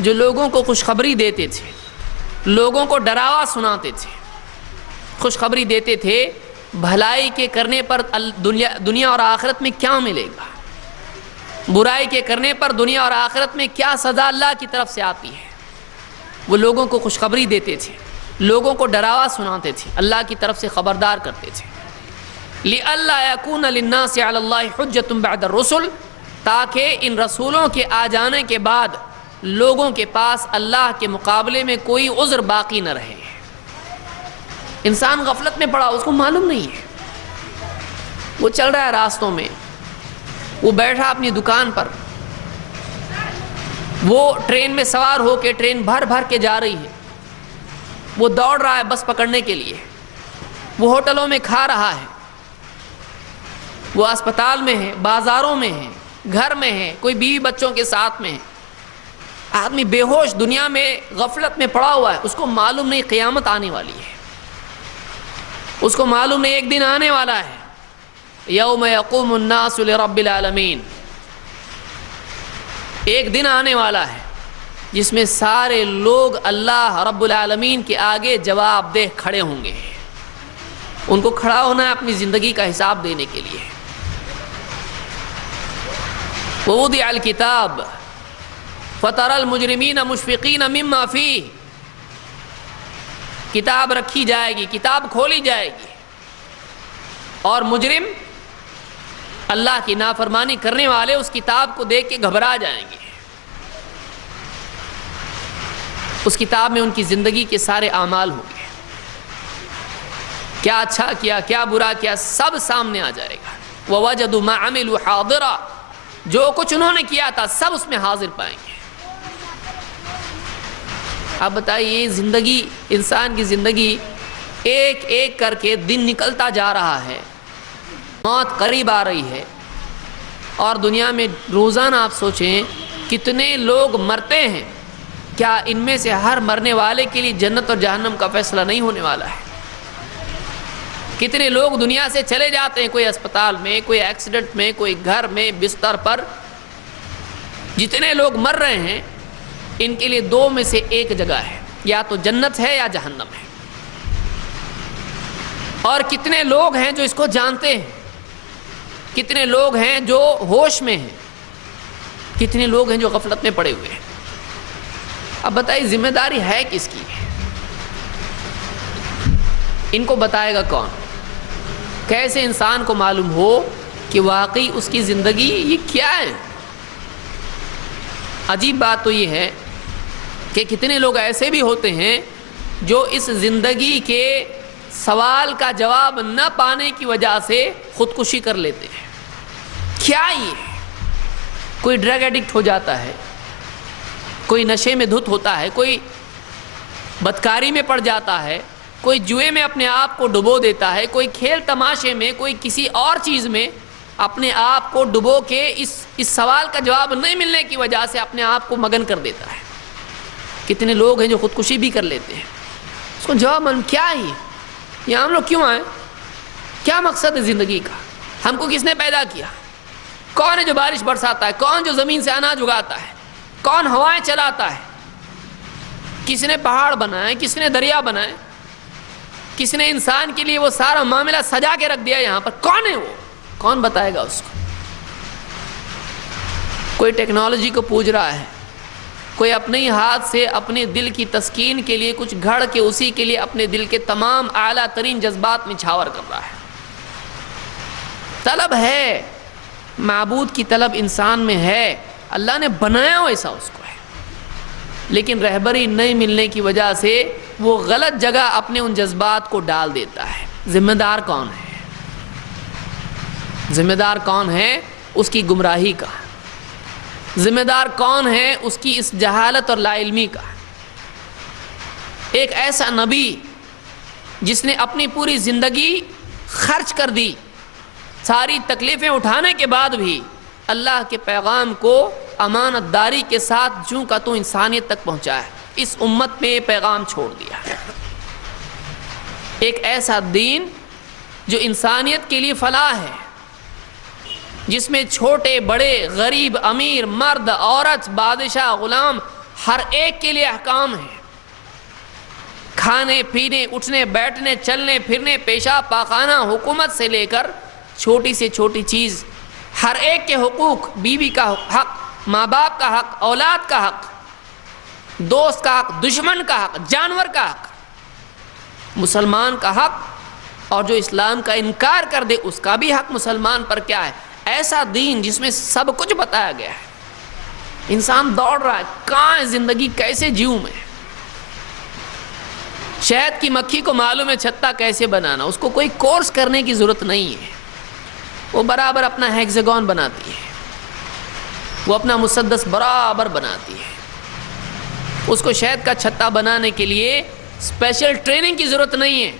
جو لوگوں کو خوشخبری دیتے تھے، لوگوں کو ڈراوا سناتے تھے، خوشخبری دیتے تھے بھلائی کے کرنے پر دنیا اور آخرت میں کیا ملے گا، برائی کے کرنے پر دنیا اور آخرت میں کیا سزا اللہ کی طرف سے آتی ہے، وہ لوگوں کو خوشخبری دیتے تھے، لوگوں کو ڈراوا سناتے تھے، اللہ کی طرف سے خبردار کرتے تھے۔ لِأَلَّا يَكُونَ لِلنَّاسِ عَلَى اللَّهِ حُجَّةٌ بَعْدَ الرُّسُلِ، تاکہ ان رسولوں کے آ جانے کے بعد لوگوں کے پاس اللہ کے مقابلے میں کوئی عذر باقی نہ رہے۔ انسان غفلت میں پڑا، اس کو معلوم نہیں ہے، وہ چل رہا ہے راستوں میں، وہ بیٹھا اپنی دکان پر، وہ ٹرین میں سوار ہو کے ٹرین بھر بھر کے جا رہی ہے، وہ دوڑ رہا ہے بس پکڑنے کے لیے، وہ ہوٹلوں میں کھا رہا ہے، وہ اسپتال میں ہے، بازاروں میں ہے، گھر میں ہے، کوئی بیوی بچوں کے ساتھ میں ہے، آدمی بے ہوش دنیا میں غفلت میں پڑا ہوا ہے، اس کو معلوم نہیں قیامت آنے والی ہے، اس کو معلوم نہیں ایک دن آنے والا ہے، یوم یقوم الناس لرب العالمین، ایک دن آنے والا ہے جس میں سارے لوگ اللہ رب العالمین کے آگے جواب دہ کھڑے ہوں گے، ان کو کھڑا ہونا ہے اپنی زندگی کا حساب دینے کے لیے۔ ووضع الکتاب فتری المجرمین مشفقین مما فیہ، کتاب رکھی جائے گی، کتاب کھولی جائے گی، اور مجرم اللہ کی نافرمانی کرنے والے اس کتاب کو دیکھ کے گھبرا جائیں گے، اس کتاب میں ان کی زندگی کے سارے اعمال ہوں گے، کیا اچھا کیا کیا برا کیا سب سامنے آ جائے گا۔ وَوَجَدُوا مَا عَمِلُوا حَاضِرًا، جو کچھ انہوں نے کیا تھا سب اس میں حاضر پائیں گے۔ آپ بتائیے زندگی، انسان کی زندگی ایک ایک کر کے دن نکلتا جا رہا ہے، موت قریب آ رہی ہے، اور دنیا میں روزانہ آپ سوچیں کتنے لوگ مرتے ہیں، کیا ان میں سے ہر مرنے والے کے لیے جنت اور جہنم کا فیصلہ نہیں ہونے والا ہے؟ کتنے لوگ دنیا سے چلے جاتے ہیں، کوئی اسپتال میں، کوئی ایکسیڈنٹ میں، کوئی گھر میں بستر پر، جتنے لوگ مر رہے ہیں ان کے لیے دو میں سے ایک جگہ ہے، یا تو جنت ہے یا جہنم ہے۔ اور کتنے لوگ ہیں جو اس کو جانتے ہیں، کتنے لوگ ہیں جو ہوش میں ہیں، کتنے لوگ ہیں جو غفلت میں پڑے ہوئے ہیں۔ اب بتائیے ذمہ داری ہے کس کی؟ ان کو بتائے گا کون؟ کیسے انسان کو معلوم ہو کہ واقعی اس کی زندگی یہ کیا ہے؟ عجیب بات تو یہ ہے کہ کتنے لوگ ایسے بھی ہوتے ہیں جو اس زندگی کے سوال کا جواب نہ پانے کی وجہ سے خودکشی کر لیتے ہیں۔ کیا یہ؟ کوئی ڈرگ ایڈکٹ ہو جاتا ہے، کوئی نشے میں دھت ہوتا ہے، کوئی بدکاری میں پڑ جاتا ہے، کوئی جوئے میں اپنے آپ کو ڈبو دیتا ہے، کوئی کھیل تماشے میں، کوئی کسی اور چیز میں اپنے آپ کو ڈبو کے اس سوال کا جواب نہیں ملنے کی وجہ سے اپنے آپ کو مگن کر دیتا ہے۔ کتنے لوگ ہیں جو خودکشی بھی کر لیتے ہیں، اس کو جواب کیا ہے؟ یہاں ہم لوگ کیوں آئے؟ کیا مقصد ہے زندگی کا؟ ہم کو کس نے پیدا کیا؟ کون ہے جو بارش برساتا ہے؟ کون جو زمین سے اناج اگاتا ہے؟ کون ہوائیں چلاتا ہے؟ کس نے پہاڑ بنائے؟ کس نے دریا بنائے؟ کس نے انسان کے لیے وہ سارا معاملہ سجا کے رکھ دیا یہاں پر؟ کون ہے وہ؟ کون بتائے گا اس کو؟ کوئی ٹیکنالوجی کو پوج رہا ہے، کوئی اپنے ہی ہاتھ سے اپنے دل کی تسکین کے لیے کچھ گھڑ کے اسی کے لیے اپنے دل کے تمام اعلیٰ ترین جذبات نچھاور کر رہا ہے۔ طلب ہے معبود کی طلب انسان میں ہے، اللہ نے بنایا ویسا اس کو ہے، لیکن رہبری نہیں ملنے کی وجہ سے وہ غلط جگہ اپنے ان جذبات کو ڈال دیتا ہے۔ ذمہ دار کون ہے؟ ذمہ دار کون ہے اس کی گمراہی کا؟ ذمہ دار کون ہے اس کی اس جہالت اور لا علمی کا؟ ایک ایسا نبی جس نے اپنی پوری زندگی خرچ کر دی، ساری تکلیفیں اٹھانے کے بعد بھی اللہ کے پیغام کو امانت داری کے ساتھ جوں کا تو انسانیت تک پہنچایا، اس امت میں یہ پیغام چھوڑ دیا۔ ایک ایسا دین جو انسانیت کے لیے فلاح ہے، جس میں چھوٹے بڑے غریب امیر مرد عورت بادشاہ غلام ہر ایک کے لیے احکام ہیں، کھانے پینے اٹھنے بیٹھنے چلنے پھرنے پیشاب پاخانہ حکومت سے لے کر چھوٹی سے چھوٹی چیز ہر ایک کے حقوق، بیوی کا حق، ماں باپ کا حق، اولاد کا حق، دوست کا حق، دشمن کا حق، جانور کا حق، مسلمان کا حق، اور جو اسلام کا انکار کر دے اس کا بھی حق مسلمان پر کیا ہے۔ ایسا دین جس میں سب کچھ بتایا گیا ہے۔ انسان دوڑ رہا ہے، کہاں ہے زندگی، کیسے جیوں میں؟ شہد کی مکھی کو معلوم ہے چھتا کیسے بنانا، اس کو کوئی کورس کرنے کی ضرورت نہیں ہے، وہ برابر اپنا ہیگزاگون بناتی ہے، وہ اپنا مسدس برابر بناتی ہے۔ اس کو شہد کا چھتا بنانے کے لیے اسپیشل ٹریننگ کی ضرورت نہیں ہے،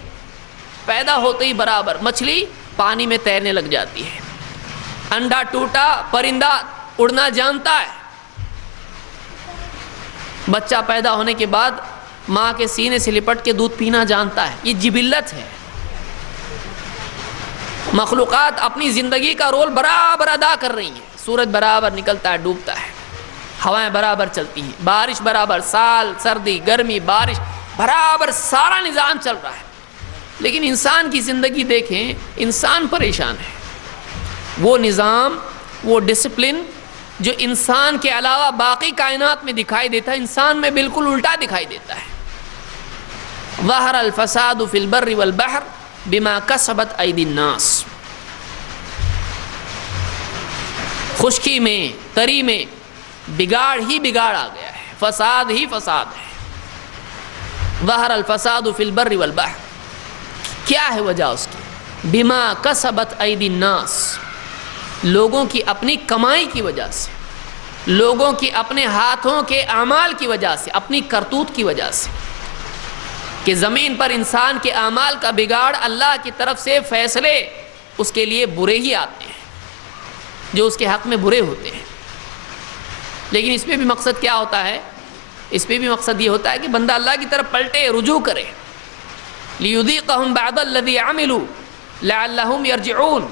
پیدا ہوتے ہی برابر مچھلی پانی میں تیرنے لگ جاتی ہے، انڈا ٹوٹا پرندہ اڑنا جانتا ہے، بچہ پیدا ہونے کے بعد ماں کے سینے سے لپٹ کے دودھ پینا جانتا ہے۔ یہ جبلت ہے۔ مخلوقات اپنی زندگی کا رول برابر ادا کر رہی ہیں، سورج برابر نکلتا ہے ڈوبتا ہے، ہوائیں برابر چلتی ہیں، بارش برابر، سال سردی گرمی بارش برابر، سارا نظام چل رہا ہے۔ لیکن انسان کی زندگی دیکھیں، انسان پریشان ہے۔ وہ نظام، وہ ڈسپلن جو انسان کے علاوہ باقی کائنات میں دکھائی دیتا ہے، انسان میں بالکل الٹا دکھائی دیتا ہے۔ ظہر الفساد فی البر والبحر بما کسبت ایدی الناس۔ خشکی میں تری میں بگاڑ ہی بگاڑ آ گیا ہے، فساد ہی فساد ہے۔ ظہر الفساد فی البر والبحر، کیا ہے وجہ اس کی؟ بما کسبت ایدی الناس، لوگوں کی اپنی کمائی کی وجہ سے، لوگوں کی اپنے ہاتھوں کے اعمال کی وجہ سے، اپنی کرتوت کی وجہ سے، کہ زمین پر انسان کے اعمال کا بگاڑ، اللہ کی طرف سے فیصلے اس کے لیے برے ہی آتے ہیں، جو اس کے حق میں برے ہوتے ہیں۔ لیکن اس میں بھی مقصد کیا ہوتا ہے؟ اس میں بھی مقصد یہ ہوتا ہے کہ بندہ اللہ کی طرف پلٹے، رجوع کرے۔ لِيُذِيقَهُمْ بَعْضَ الَّذِي عَمِلُوا لَعَلَّهُمْ يَرْجِعُونَ،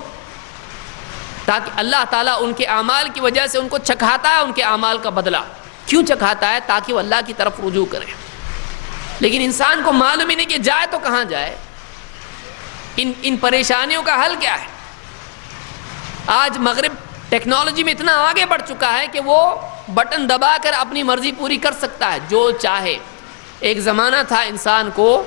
تاکہ اللہ تعالیٰ ان کے اعمال کی وجہ سے ان کو چکھاتا ہے ان کے اعمال کا بدلہ۔ کیوں چکھاتا ہے؟ تاکہ وہ اللہ کی طرف رجوع کرے۔ لیکن انسان کو معلوم ہی نہیں کہ جائے تو کہاں جائے، ان پریشانیوں کا حل کیا ہے؟ آج مغرب ٹیکنالوجی میں اتنا آگے بڑھ چکا ہے کہ وہ بٹن دبا کر اپنی مرضی پوری کر سکتا ہے، جو چاہے۔ ایک زمانہ تھا انسان کو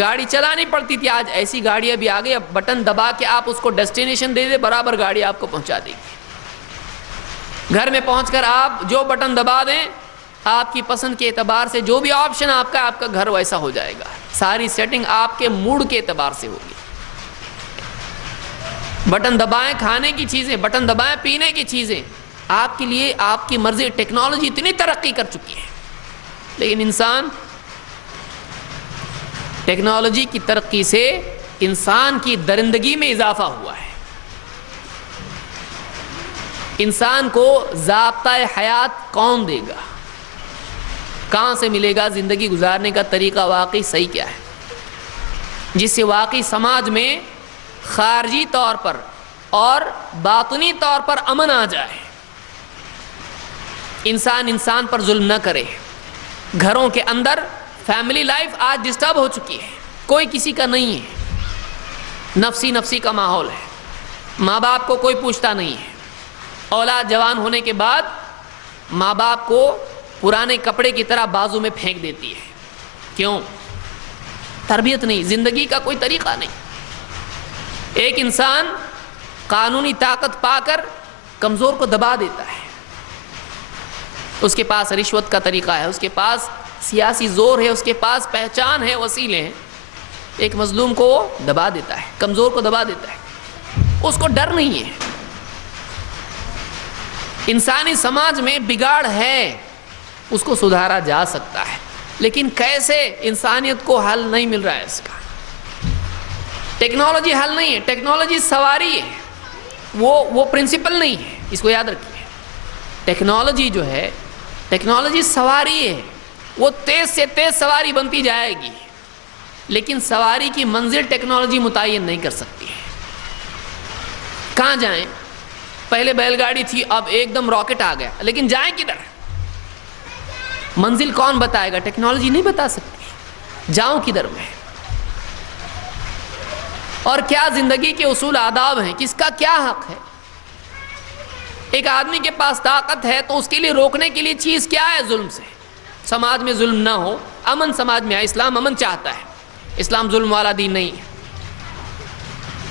گاڑی چلانی پڑتی تھی، آج ایسی گاڑیاں بھی آ گئی، اب بٹن دبا کے آپ اس کو ڈیسٹینیشن دے دے، برابر گاڑی آپ کو پہنچا دے گی۔ گھر میں پہنچ کر آپ جو بٹن دبا دیں، آپ کی پسند کے اعتبار سے جو بھی آپشن آپ کا گھر ویسا ہو جائے گا، ساری سیٹنگ آپ کے موڈ کے اعتبار سے ہوگی۔ بٹن دبائیں کھانے کی چیزیں، بٹن دبائیں پینے کی چیزیں، آپ کے لیے آپ کی مرضی۔ ٹیکنالوجی اتنی ترقی کر چکی ہے، لیکن انسان ٹیکنالوجی کی ترقی سے انسان کی درندگی میں اضافہ ہوا ہے۔ انسان کو ضابطۂ حیات کون دے گا؟ کہاں سے ملے گا زندگی گزارنے کا طریقہ واقعی صحیح کیا ہے، جس سے واقعی سماج میں خارجی طور پر اور باطنی طور پر امن آ جائے، انسان پر ظلم نہ کرے۔ گھروں کے اندر فیملی لائف آج ڈسٹرب ہو چکی ہے، کوئی کسی کا نہیں ہے، نفسی کا ماحول ہے، ماں باپ کو کوئی پوچھتا نہیں ہے۔ اولاد جوان ہونے کے بعد ماں باپ کو پرانے کپڑے کی طرح بازو میں پھینک دیتی ہے۔ کیوں؟ تربیت نہیں، زندگی کا کوئی طریقہ نہیں۔ ایک انسان قانونی طاقت پا کر کمزور کو دبا دیتا ہے. اس کے پاس رشوت کا طریقہ ہے، اس کے پاس سیاسی زور ہے، اس کے پاس پہچان ہے، وسیلے ہیں. ایک مظلوم کو وہ دبا دیتا ہے، کمزور کو دبا دیتا ہے. اس کو ڈر نہیں ہے. انسانی سماج میں بگاڑ ہے، اس کو سدھارا جا سکتا ہے، لیکن کیسے؟ انسانیت کو حل نہیں مل رہا ہے اس کا. ٹیکنالوجی حل نہیں ہے، ٹیکنالوجی سواری ہے، وہ پرنسپل نہیں ہے. اس کو یاد رکھیے. ٹیکنالوجی جو ہے، ٹیکنالوجی سواری ہے، وہ تیز سے تیز سواری بنتی جائے گی، لیکن سواری کی منزل ٹیکنالوجی متعین نہیں کر سکتی ہے. کہاں جائیں؟ پہلے بیل گاڑی تھی، اب ایک دم راکٹ آ گیا، لیکن جائیں کدھر؟ منزل کون بتائے گا؟ ٹیکنالوجی نہیں بتا سکتی. جاؤں کدھر میں؟ اور کیا زندگی کے اصول آداب ہیں، کس کا کیا حق ہے؟ ایک آدمی کے پاس طاقت ہے تو اس کے لیے روکنے کے لیے چیز کیا ہے؟ ظلم سے. سماج میں ظلم نہ ہو، امن سماج میں ہے. اسلام امن چاہتا ہے، اسلام ظلم والا دین نہیں ہے.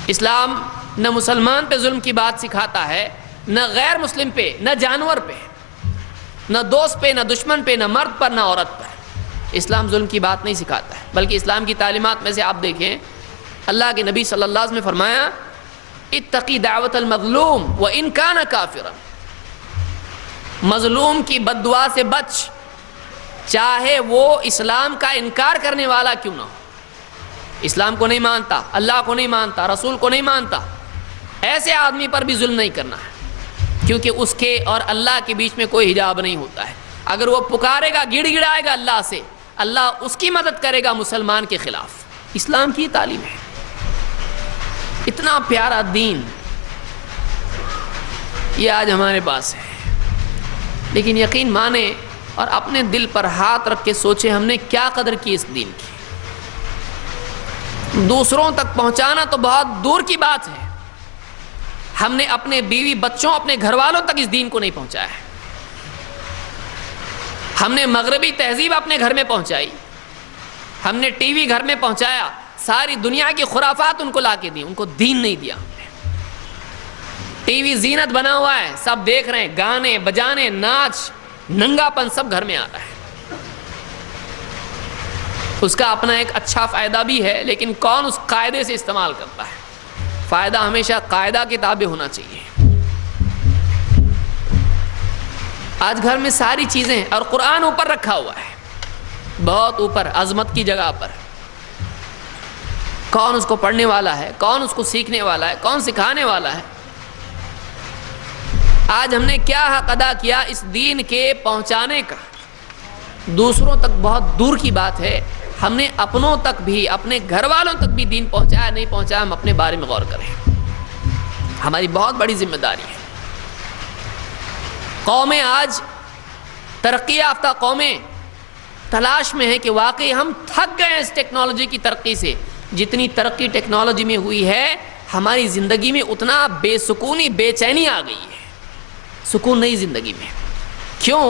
اسلام نہ مسلمان پہ ظلم کی بات سکھاتا ہے، نہ غیر مسلم پہ، نہ جانور پہ، نہ دوست پہ، نہ دشمن پہ، نہ مرد پر، نہ عورت پر. اسلام ظلم کی بات نہیں سکھاتا ہے. بلکہ اسلام کی تعلیمات میں سے آپ دیکھیں، اللہ کے نبی صلی اللہ علیہ وسلم نے فرمایا اتقی دعوت المظلوم وان کان کافرا. مظلوم کی بد دعا سے بچ، چاہے وہ اسلام کا انکار کرنے والا کیوں نہ ہو. اسلام کو نہیں مانتا، اللہ کو نہیں مانتا، رسول کو نہیں مانتا، ایسے آدمی پر بھی ظلم نہیں کرنا ہے، کیونکہ اس کے اور اللہ کے بیچ میں کوئی حجاب نہیں ہوتا ہے. اگر وہ پکارے گا، گڑ گڑائے گا اللہ سے، اللہ اس کی مدد کرے گا مسلمان کے خلاف. اسلام کی تعلیم ہے. اتنا پیارا دین یہ آج ہمارے پاس ہے، لیکن یقین مانے اور اپنے دل پر ہاتھ رکھ کے سوچیں ہم نے کیا قدر کی اس دین کی. دوسروں تک پہنچانا تو بہت دور کی بات ہے، ہم نے اپنے بیوی بچوں، اپنے گھر والوں تک اس دین کو نہیں پہنچایا ہے. ہم نے مغربی تہذیب اپنے گھر میں پہنچائی، ہم نے ٹی وی گھر میں پہنچایا، ساری دنیا کی خرافات ان کو لا کے دی، ان کو دین نہیں دیا. ٹی وی زینت بنا ہوا ہے، سب دیکھ رہے ہیں، گانے بجانے، ناچ، ننگا پن سب گھر میں آ رہا ہے. اس کا اپنا ایک اچھا فائدہ بھی ہے، لیکن کون اس قاعدے سے استعمال کرتا ہے؟ فائدہ ہمیشہ قاعدہ کے تابع ہونا چاہیے. آج گھر میں ساری چیزیں، اور قرآن اوپر رکھا ہوا ہے، بہت اوپر، عظمت کی جگہ پر. کون اس کو پڑھنے والا ہے؟ کون اس کو سیکھنے والا ہے؟ کون سکھانے والا ہے؟ آج ہم نے کیا حق ادا کیا اس دین کے پہنچانے کا؟ دوسروں تک بہت دور کی بات ہے، ہم نے اپنوں تک بھی، اپنے گھر والوں تک بھی دین پہنچایا نہیں پہنچایا؟ ہم اپنے بارے میں غور کریں. ہماری بہت بڑی ذمہ داری ہے. قومیں آج ترقی یافتہ قومیں تلاش میں ہیں کہ واقعی ہم تھک گئے ہیں اس ٹیکنالوجی کی ترقی سے. جتنی ترقی ٹیکنالوجی میں ہوئی ہے، ہماری زندگی میں اتنا بے سکونی، بے چینی آ گئی ہے. سکون نہیں زندگی میں. کیوں؟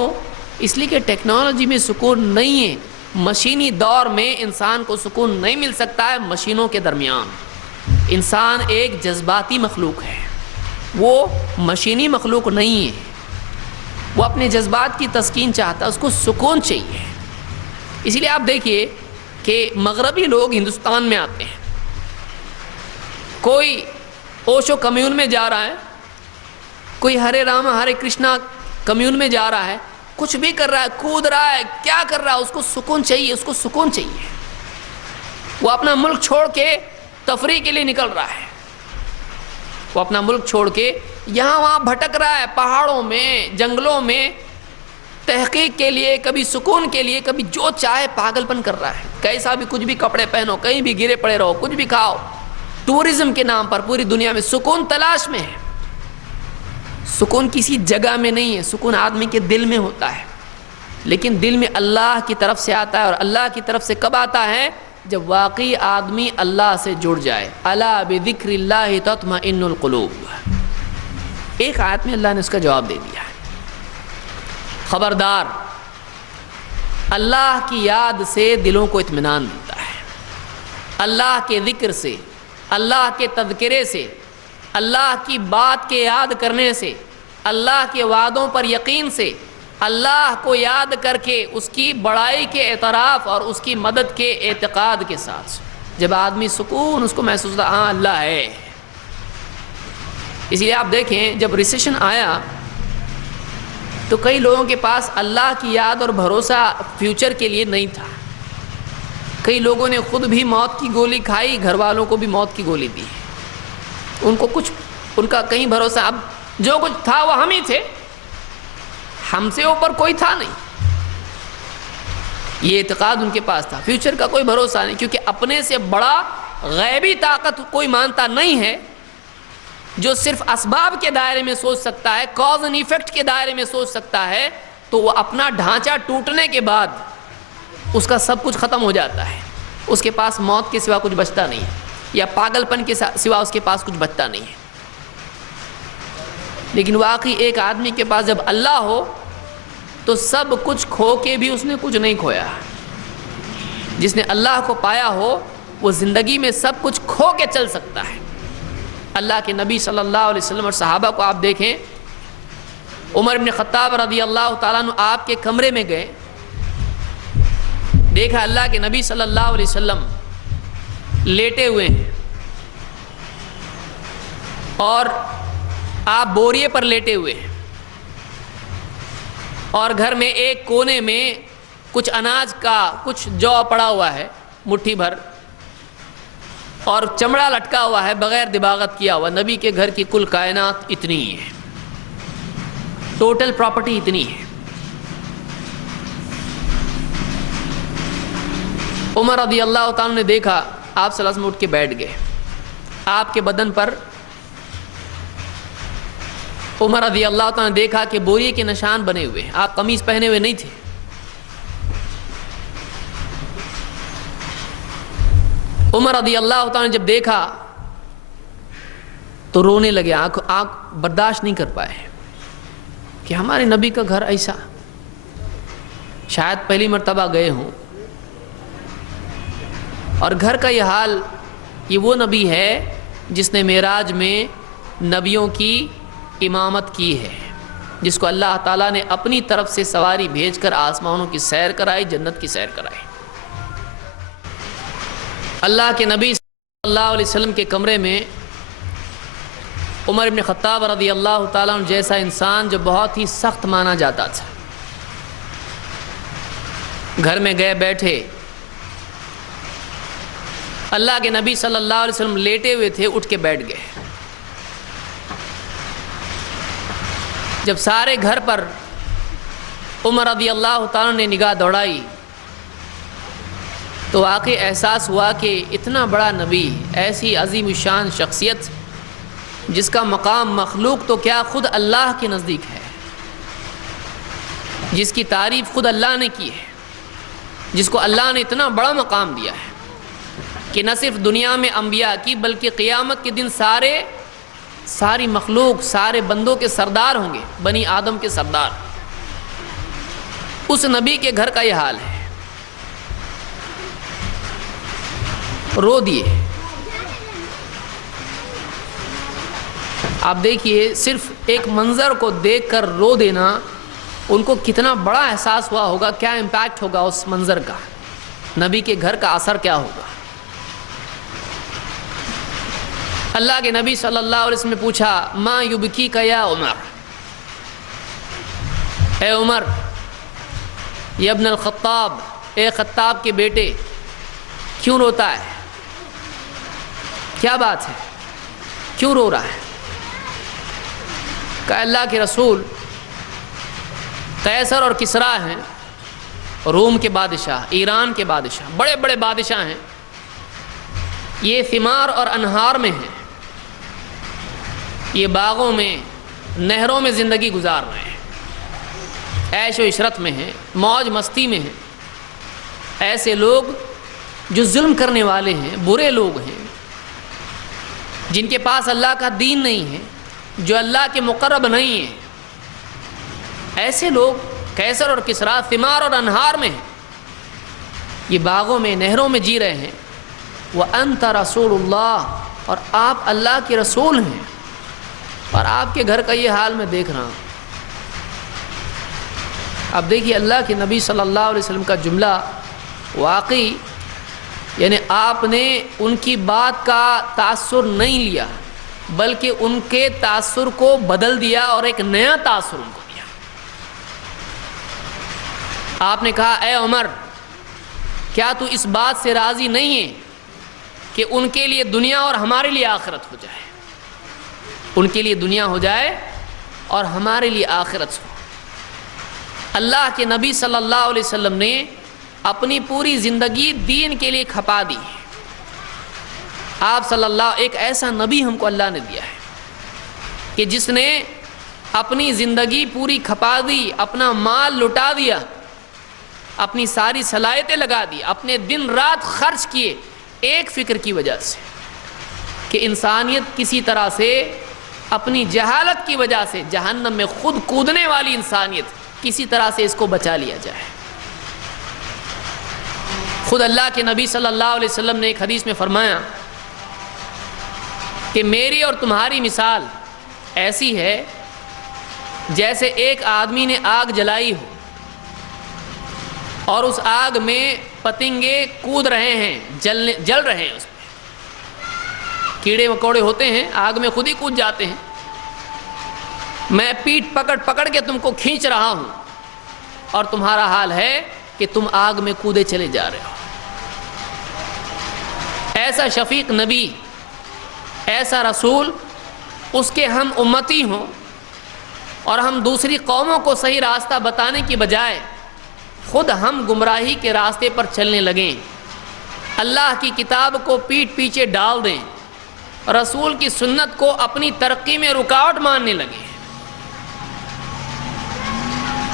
اس لیے کہ ٹیکنالوجی میں سکون نہیں ہے. مشینی دور میں انسان کو سکون نہیں مل سکتا ہے. مشینوں کے درمیان انسان ایک جذباتی مخلوق ہے، وہ مشینی مخلوق نہیں ہے. وہ اپنے جذبات کی تسکین چاہتا ہے، اس کو سکون چاہیے. اسی لیے آپ دیکھیے کہ مغربی لوگ ہندوستان میں آتے ہیں، کوئی اوشو کمیون میں جا رہا ہے، کوئی ہرے راما ہرے کرشنا کمیون میں جا رہا ہے، کچھ بھی کر رہا ہے، کود رہا ہے، کیا کر رہا ہے، اس کو سکون چاہیے، اس کو سکون چاہیے. وہ اپنا ملک چھوڑ کے تفریح کے لیے نکل رہا ہے، وہ اپنا ملک چھوڑ کے یہاں وہاں بھٹک رہا ہے، پہاڑوں میں، جنگلوں میں، تحقیق کے لیے، کبھی سکون کے لیے، کبھی جو چاہے پاگل پن کر رہا ہے. کیسا بھی کچھ بھی کپڑے پہنو، کہیں بھی گرے پڑے رہو، کچھ بھی کھاؤ، ٹورزم کے نام پر پوری دنیا میں سکون تلاش میں ہے. سکون کسی جگہ میں نہیں ہے، سکون آدمی کے دل میں ہوتا ہے. لیکن دل میں اللہ کی طرف سے آتا ہے، اور اللہ کی طرف سے کب آتا ہے؟ جب واقعی آدمی اللہ سے جڑ جائے. الا بذکر اللہ تطمئن القلوب. ایک آیت میں اللہ نے اس کا جواب دے دیا ہے. خبردار، اللہ کی یاد سے دلوں کو اطمینان ملتا ہے. اللہ کے ذکر سے، اللہ کے تذکرے سے، اللہ کی بات کے یاد کرنے سے اللہ کے وعدوں پر یقین سے، اللہ کو یاد کر کے، اس کی بڑائی کے اعتراف اور اس کی مدد کے اعتقاد کے ساتھ، جب آدمی سکون اس کو محسوس ہوتا ہاں اللہ ہے۔ اس لیے آپ دیکھیں جب ریسیشن آیا تو کئی لوگوں کے پاس اللہ کی یاد اور بھروسہ فیوچر کے لیے نہیں تھا۔ کئی لوگوں نے خود بھی موت کی گولی کھائی، گھر والوں کو بھی موت کی گولی دی، ان کا کہیں بھروسہ، اب جو کچھ تھا وہ ہم ہی تھے، ہم سے اوپر کوئی تھا نہیں، یہ اعتقاد ان کے پاس تھا۔ فیوچر کا کوئی بھروسہ نہیں، کیونکہ اپنے سے بڑا غیبی طاقت کوئی مانتا نہیں ہے، جو صرف اسباب کے دائرے میں سوچ سکتا ہے، کاز اینڈ ایفیکٹ کے دائرے میں سوچ سکتا ہے، تو وہ اپنا ڈھانچہ ٹوٹنے کے بعد اس کا سب کچھ ختم ہو جاتا ہے، اس کے پاس موت کے سوا کچھ بچتا نہیں ہے، یا پاگل پن کے سوا اس کے پاس کچھ بچتا نہیں ہے۔ لیکن واقعی ایک آدمی کے پاس جب اللہ ہو تو سب کچھ کھو کے بھی اس نے کچھ نہیں کھویا۔ جس نے اللہ کو پایا ہو وہ زندگی میں سب کچھ کھو کے چل سکتا ہے۔ اللہ کے نبی صلی اللہ علیہ وسلم اور صحابہ کو آپ دیکھیں، عمر بن خطاب رضی اللہ تعالیٰ عنہ آپ کے کمرے میں گئے، دیکھا اللہ کے نبی صلی اللہ علیہ وسلم لیٹے ہوئے ہیں اور آپ بوریے پر لیٹے ہوئے ہیں، اور گھر میں ایک کونے میں کچھ اناج کا کچھ جو پڑا ہوا ہے مٹھی بھر، اور چمڑا لٹکا ہوا ہے بغیر دباغت کیا ہوا۔ نبی کے گھر کی کل کائنات اتنی ہی ہے، ٹوٹل پراپرٹی اتنی ہے۔ عمر رضی اللہ تعالیٰ نے دیکھا، آپ صلی اللہ علیہ وسلم اٹھ کے بیٹھ گئے، آپ کے بدن پر عمر رضی اللہ تعالیٰ نے دیکھا کہ بوریے کے نشان بنے ہوئے ہیں، آپ قمیض پہنے ہوئے نہیں تھے۔ عمر رضی اللہ تعالیٰ نے جب دیکھا تو رونے لگے، آنکھ برداشت نہیں کر پائے کہ ہمارے نبی کا گھر ایسا، شاید پہلی مرتبہ گئے ہوں اور گھر کا یہ حال۔ یہ وہ نبی ہے جس نے معراج میں نبیوں کی امامت کی ہے، جس کو اللہ تعالیٰ نے اپنی طرف سے سواری بھیج کر آسمانوں کی سیر کرائی، جنت کی سیر کرائی۔ اللہ کے نبی صلی اللہ علیہ وسلم کے کمرے میں عمر بن خطاب رضی اللہ تعالیٰ عنہ جیسا انسان جو بہت ہی سخت مانا جاتا تھا، گھر میں گئے بیٹھے، اللہ کے نبی صلی اللہ علیہ وسلم لیٹے ہوئے تھے، اٹھ کے بیٹھ گئے۔ جب سارے گھر پر عمر رضی اللہ تعالیٰ نے نگاہ دوڑائی تو واقعی احساس ہوا کہ اتنا بڑا نبی، ایسی عظیم الشان شخصیت جس کا مقام مخلوق تو کیا خود اللہ کے نزدیک ہے، جس کی تعریف خود اللہ نے کی ہے، جس کو اللہ نے اتنا بڑا مقام دیا ہے کہ نہ صرف دنیا میں انبیاء کی بلکہ قیامت کے دن ساری مخلوق، سارے بندوں کے سردار ہوں گے، بنی آدم کے سردار۔ اس نبی کے گھر کا یہ حال ہے، رو دیے۔ آپ دیکھیے صرف ایک منظر کو دیکھ کر رو دینا، ان کو کتنا بڑا احساس ہوا ہوگا، کیا امپیکٹ ہوگا اس منظر کا، نبی کے گھر کا اثر کیا ہوگا۔ اللہ کے نبی صلی اللہ علیہ وسلم نے پوچھا، ما یبکی کا یا عمر، اے عمر، یا ابن الخطاب، اے خطاب کے بیٹے، کیوں روتا ہے؟ کیا بات ہے، کیوں رو رہا ہے؟ کہ اللہ کے رسول، قیصر اور کسریٰ ہیں، روم کے بادشاہ، ایران کے بادشاہ، بڑے بڑے بادشاہ ہیں، یہ ثمار اور انہار میں ہیں، یہ باغوں میں، نہروں میں زندگی گزار رہے ہیں، عیش و عشرت میں ہیں، موج مستی میں ہیں۔ ایسے لوگ جو ظلم کرنے والے ہیں، برے لوگ ہیں، جن کے پاس اللہ کا دین نہیں ہے، جو اللہ کے مقرب نہیں ہیں، ایسے لوگ قیصر اور کسریٰ ثمار اور انہار میں ہیں، یہ باغوں میں، نہروں میں جی رہے ہیں۔ وَأَنْتَ رَسُولُ اللَّهِ، اور آپ اللہ کے رسول ہیں۔ اور آپ کے گھر کا یہ حال میں دیکھ رہا ہوں. اب دیکھیے اللہ کے نبی صلی اللہ علیہ وسلم کا جملہ واقعی یعنی آپ نے ان کی بات کا تاثر نہیں لیا بلکہ ان کے تاثر کو بدل دیا اور ایک نیا تاثر ان کو دیا. آپ نے کہا اے عمر کیا تو اس بات سے راضی نہیں ہے کہ ان کے لیے دنیا اور ہمارے لیے آخرت ہو جائے, ان کے لیے دنیا ہو جائے اور ہمارے لیے آخرت ہو. اللہ کے نبی صلی اللہ علیہ وسلم نے اپنی پوری زندگی دین کے لیے کھپا دی. آپ صلی اللہ ایک ایسا نبی ہم کو اللہ نے دیا ہے کہ جس نے اپنی زندگی پوری کھپا دی, اپنا مال لٹا دیا, اپنی ساری صلاحیتیں لگا دی, اپنے دن رات خرچ کیے ایک فکر کی وجہ سے کہ انسانیت کسی طرح سے اپنی جہالت کی وجہ سے جہنم میں خود کودنے والی انسانیت کسی طرح سے اس کو بچا لیا جائے. خود اللہ کے نبی صلی اللہ علیہ وسلم نے ایک حدیث میں فرمایا کہ میری اور تمہاری مثال ایسی ہے جیسے ایک آدمی نے آگ جلائی ہو اور اس آگ میں پتنگے کود رہے ہیں, جل رہے ہیں, اس میں کیڑے مکوڑے ہوتے ہیں آگ میں خود ہی کود جاتے ہیں. میں پیٹ پکڑ کے تم کو کھینچ رہا ہوں اور تمہارا حال ہے کہ تم آگ میں کودے چلے جا رہے ہو. ایسا شفیق نبی, ایسا رسول, اس کے ہم امتی ہوں اور ہم دوسری قوموں کو صحیح راستہ بتانے کی بجائے خود ہم گمراہی کے راستے پر چلنے لگیں, اللہ کی کتاب کو پیٹھ پیچھے ڈال دیں, رسول کی سنت کو اپنی ترقی میں رکاوٹ ماننے لگیں,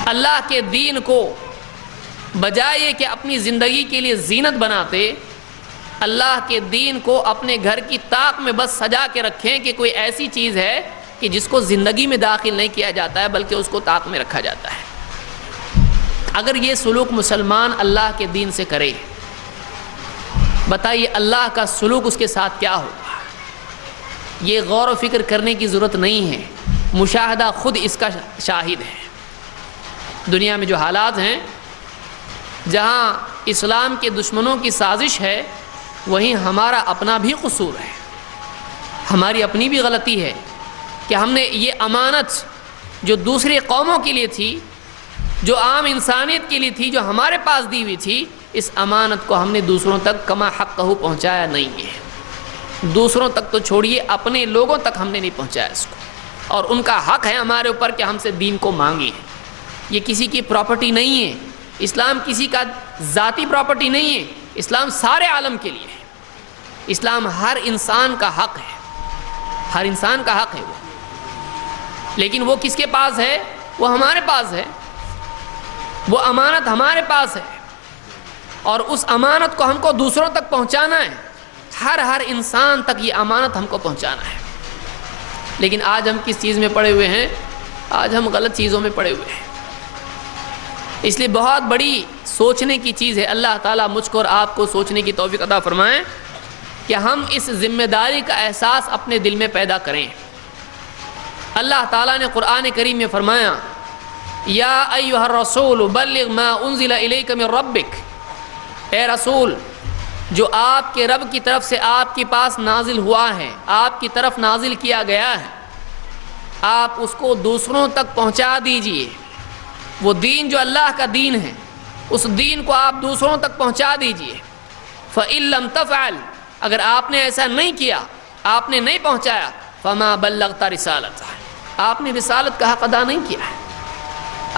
اللہ کے دین کو بجائے کہ اپنی زندگی کے لیے زینت بناتے, اللہ کے دین کو اپنے گھر کی طاق میں بس سجا کے رکھیں کہ کوئی ایسی چیز ہے کہ جس کو زندگی میں داخل نہیں کیا جاتا ہے بلکہ اس کو طاق میں رکھا جاتا ہے. اگر یہ سلوک مسلمان اللہ کے دین سے کرے, بتائیے اللہ کا سلوک اس کے ساتھ کیا ہوگا. یہ غور و فکر کرنے کی ضرورت نہیں ہے, مشاہدہ خود اس کا شاہد ہے. دنیا میں جو حالات ہیں, جہاں اسلام کے دشمنوں کی سازش ہے, وہیں ہمارا اپنا بھی قصور ہے, ہماری اپنی بھی غلطی ہے کہ ہم نے یہ امانت جو دوسری قوموں کے لیے تھی, جو عام انسانیت کے لیے تھی, جو ہمارے پاس دی ہوئی تھی, اس امانت کو ہم نے دوسروں تک کما حقہ پہنچایا نہیں ہے. دوسروں تک تو چھوڑیے, اپنے لوگوں تک ہم نے نہیں پہنچایا اس کو, اور ان کا حق ہے ہمارے اوپر کہ ہم سے دین کو مانگیں. یہ کسی کی پراپرٹی نہیں ہے, اسلام کسی کا ذاتی پراپرٹی نہیں ہے, اسلام سارے عالم کے لیے ہے. اسلام ہر انسان کا حق ہے, ہر انسان کا حق ہے وہ, لیکن وہ کس کے پاس ہے؟ وہ ہمارے پاس ہے, وہ امانت ہمارے پاس ہے, اور اس امانت کو ہم کو دوسروں تک پہنچانا ہے. ہر انسان تک یہ امانت ہم کو پہنچانا ہے. لیکن آج ہم کس چیز میں پڑے ہوئے ہیں؟ آج ہم غلط چیزوں میں پڑے ہوئے ہیں. اس لیے بہت بڑی سوچنے کی چیز ہے. اللہ تعالیٰ مجھ کو اور آپ کو سوچنے کی توفیق عطا فرمائیں کہ ہم اس ذمہ داری کا احساس اپنے دل میں پیدا کریں. اللہ تعالیٰ نے قرآن کریم میں فرمایا یا ایھا الرسول بلغ ما انزل الیک من ربک, اے رسول جو آپ کے رب کی طرف سے آپ کے پاس نازل ہوا ہے, آپ کی طرف نازل کیا گیا ہے, آپ اس کو دوسروں تک پہنچا دیجئے. وہ دین جو اللہ کا دین ہے, اس دین کو آپ دوسروں تک پہنچا دیجئے. فَإِن لَمْ تَفْعَلْ, اگر آپ نے ایسا نہیں کیا, آپ نے نہیں پہنچایا, فَمَا بَلَّغْتَ رِسَالَتَهُ, آپ نے رسالت کا حق ادا نہیں کیا ہے.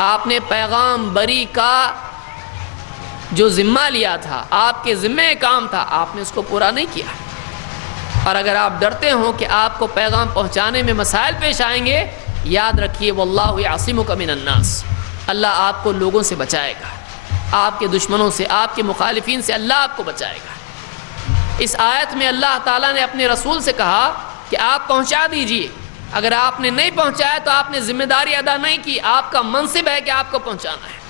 آپ نے پیغام بری کا جو ذمہ لیا تھا, آپ کے ذمہ کام تھا, آپ نے اس کو پورا نہیں کیا. اور اگر آپ ڈرتے ہوں کہ آپ کو پیغام پہنچانے میں مسائل پیش آئیں گے, یاد رکھیے وَاللَّهُ يَعْصِمُكَ مِنَ النَّاسِ, اللہ آپ کو لوگوں سے بچائے گا, آپ کے دشمنوں سے, آپ کے مخالفین سے اللہ آپ کو بچائے گا. اس آیت میں اللہ تعالیٰ نے اپنے رسول سے کہا کہ آپ پہنچا دیجئے. اگر آپ نے نہیں پہنچایا تو آپ نے ذمہ داری ادا نہیں کی. آپ کا منصب ہے کہ آپ کو پہنچانا ہے,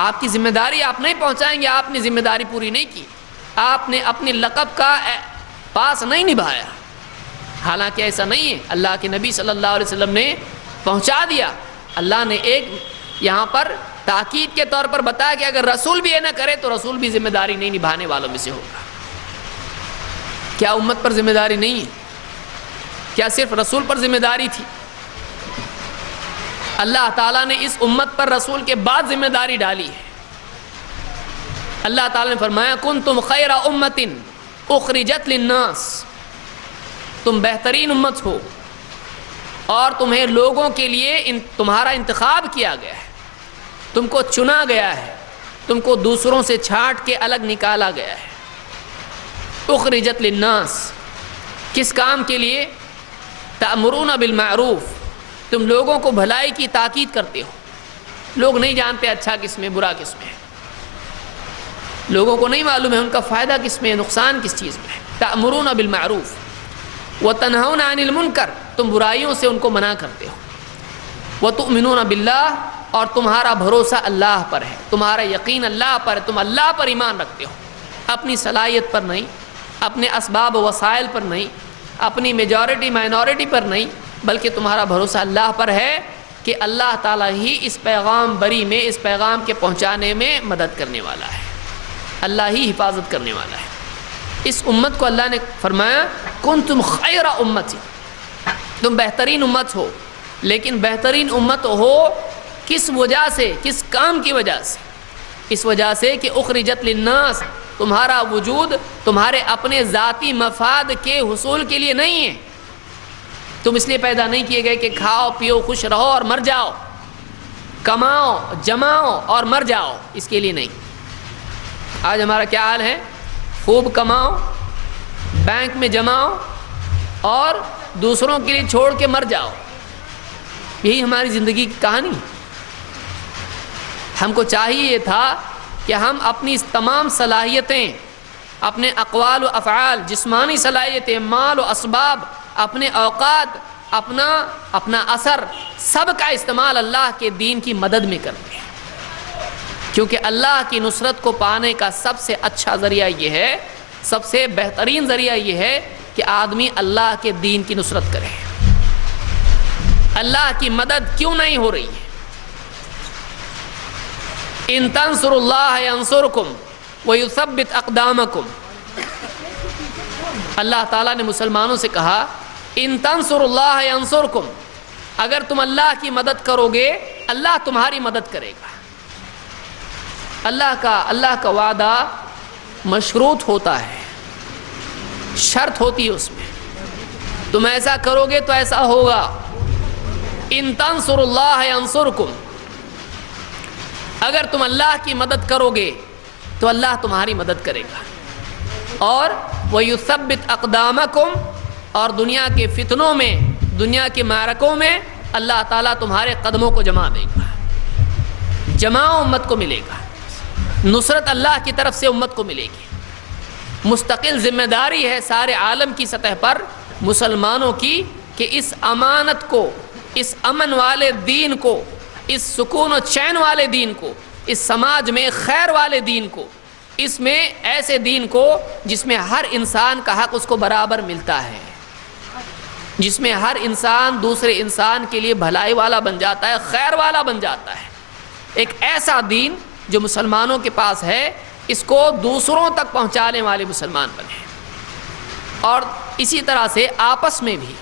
آپ کی ذمہ داری, آپ نہیں پہنچائیں گے, آپ نے ذمہ داری پوری نہیں کی, آپ نے اپنی لقب کا پاس نہیں نبھایا. حالانکہ ایسا نہیں ہے، اللہ کے نبی صلی اللہ علیہ وسلم نے پہنچا دیا۔ اللہ نے ایک یہاں پر تاکید کے طور پر بتایا کہ اگر رسول بھی یہ نہ کرے تو رسول بھی ذمہ داری نہیں نبھانے والوں میں سے ہوگا۔ کیا امت پر ذمہ داری نہیں ہے؟ کیا صرف رسول پر ذمہ داری تھی؟ اللہ تعالیٰ نے اس امت پر رسول کے بعد ذمہ داری ڈالی ہے۔ اللہ تعالیٰ نے فرمایا کنتم خیر امت اخرجت للناس، تم بہترین امت ہو اور تمہیں لوگوں کے لیے تمہارا انتخاب کیا گیا ہے، تم کو چنا گیا ہے، تم کو دوسروں سے چھانٹ کے الگ نکالا گیا ہے۔ اخرجت للناس، کس کام کے لیے؟ تأمرون بالمعروف، تم لوگوں کو بھلائی کی تاکید کرتے ہو۔ لوگ نہیں جانتے اچھا کس میں برا کس میں، لوگوں کو نہیں معلوم ہے ان کا فائدہ کس میں نقصان کس چیز میں۔ تأمرون بالمعروف وتنہون عن المنکر، تم برائیوں سے ان کو منع کرتے ہو۔ وتؤمنون باللہ، اور تمہارا بھروسہ اللہ پر ہے، تمہارا یقین اللہ پر ہے، تم اللہ پر ایمان رکھتے ہو، اپنی صلاحیت پر نہیں، اپنے اسباب و وسائل پر نہیں، اپنی میجورٹی مائنورٹی پر نہیں، بلکہ تمہارا بھروسہ اللہ پر ہے کہ اللہ تعالیٰ ہی اس پیغام بری میں، اس پیغام کے پہنچانے میں مدد کرنے والا ہے، اللہ ہی حفاظت کرنے والا ہے۔ اس امت کو اللہ نے فرمایا کنتم خیر امت، تم بہترین امت ہو، لیکن بہترین امت ہو کس وجہ سے، کس کام کی وجہ سے؟ اس وجہ سے کہ اخرجت للناس، تمہارا وجود تمہارے اپنے ذاتی مفاد کے حصول کے لیے نہیں ہے، تم اس لیے پیدا نہیں کیے گئے کہ کھاؤ پیو خوش رہو اور مر جاؤ، کماؤ جماؤ اور مر جاؤ، اس کے لیے نہیں۔ آج ہمارا کیا حال ہے؟ خوب کماؤ، بینک میں جماؤ اور دوسروں کے لیے چھوڑ کے مر جاؤ، یہی ہماری زندگی کی کہانی۔ ہم کو چاہیے تھا کہ ہم اپنی تمام صلاحیتیں، اپنے اقوال و افعال، جسمانی صلاحیتیں، مال و اسباب، اپنے اوقات، اپنا اثر، سب کا استعمال اللہ کے دین کی مدد میں کرتے ہیں، کیونکہ اللہ کی نصرت کو پانے کا سب سے اچھا ذریعہ یہ ہے، سب سے بہترین ذریعہ یہ ہے کہ آدمی اللہ کے دین کی نصرت کرے۔ اللہ کی مدد کیوں نہیں ہو رہی ہے؟ ان تنصروا اللہ ینصرکم ویثبت اقدامکم، اللہ تعالیٰ نے مسلمانوں سے کہا ان تنصروا اللہ ینصرکم، اگر تم اللہ کی مدد کرو گے اللہ تمہاری مدد کرے گا۔ اللہ کا وعدہ مشروط ہوتا ہے، شرط ہوتی ہے اس میں، تم ایسا کرو گے تو ایسا ہوگا۔ ان تنصروا اللہ ینصرکم، اگر تم اللہ کی مدد کرو گے تو اللہ تمہاری مدد کرے گا، اور وَيُثَبِّتْ أَقْدَامَكُمْ، اور دنیا کے فتنوں میں، دنیا کے معرکوں میں اللہ تعالیٰ تمہارے قدموں کو جما دے گا، جماع امت کو ملے گا، نصرت اللہ کی طرف سے امت کو ملے گی۔ مستقل ذمہ داری ہے سارے عالم کی سطح پر مسلمانوں کی کہ اس امانت کو، اس امن والے دین کو، اس سکون و چین والے دین کو، اس سماج میں خیر والے دین کو، اس میں ایسے دین کو جس میں ہر انسان کا حق اس کو برابر ملتا ہے، جس میں ہر انسان دوسرے انسان کے لیے بھلائی والا بن جاتا ہے، خیر والا بن جاتا ہے، ایک ایسا دین جو مسلمانوں کے پاس ہے اس کو دوسروں تک پہنچانے والے مسلمان بنے، اور اسی طرح سے آپس میں بھی،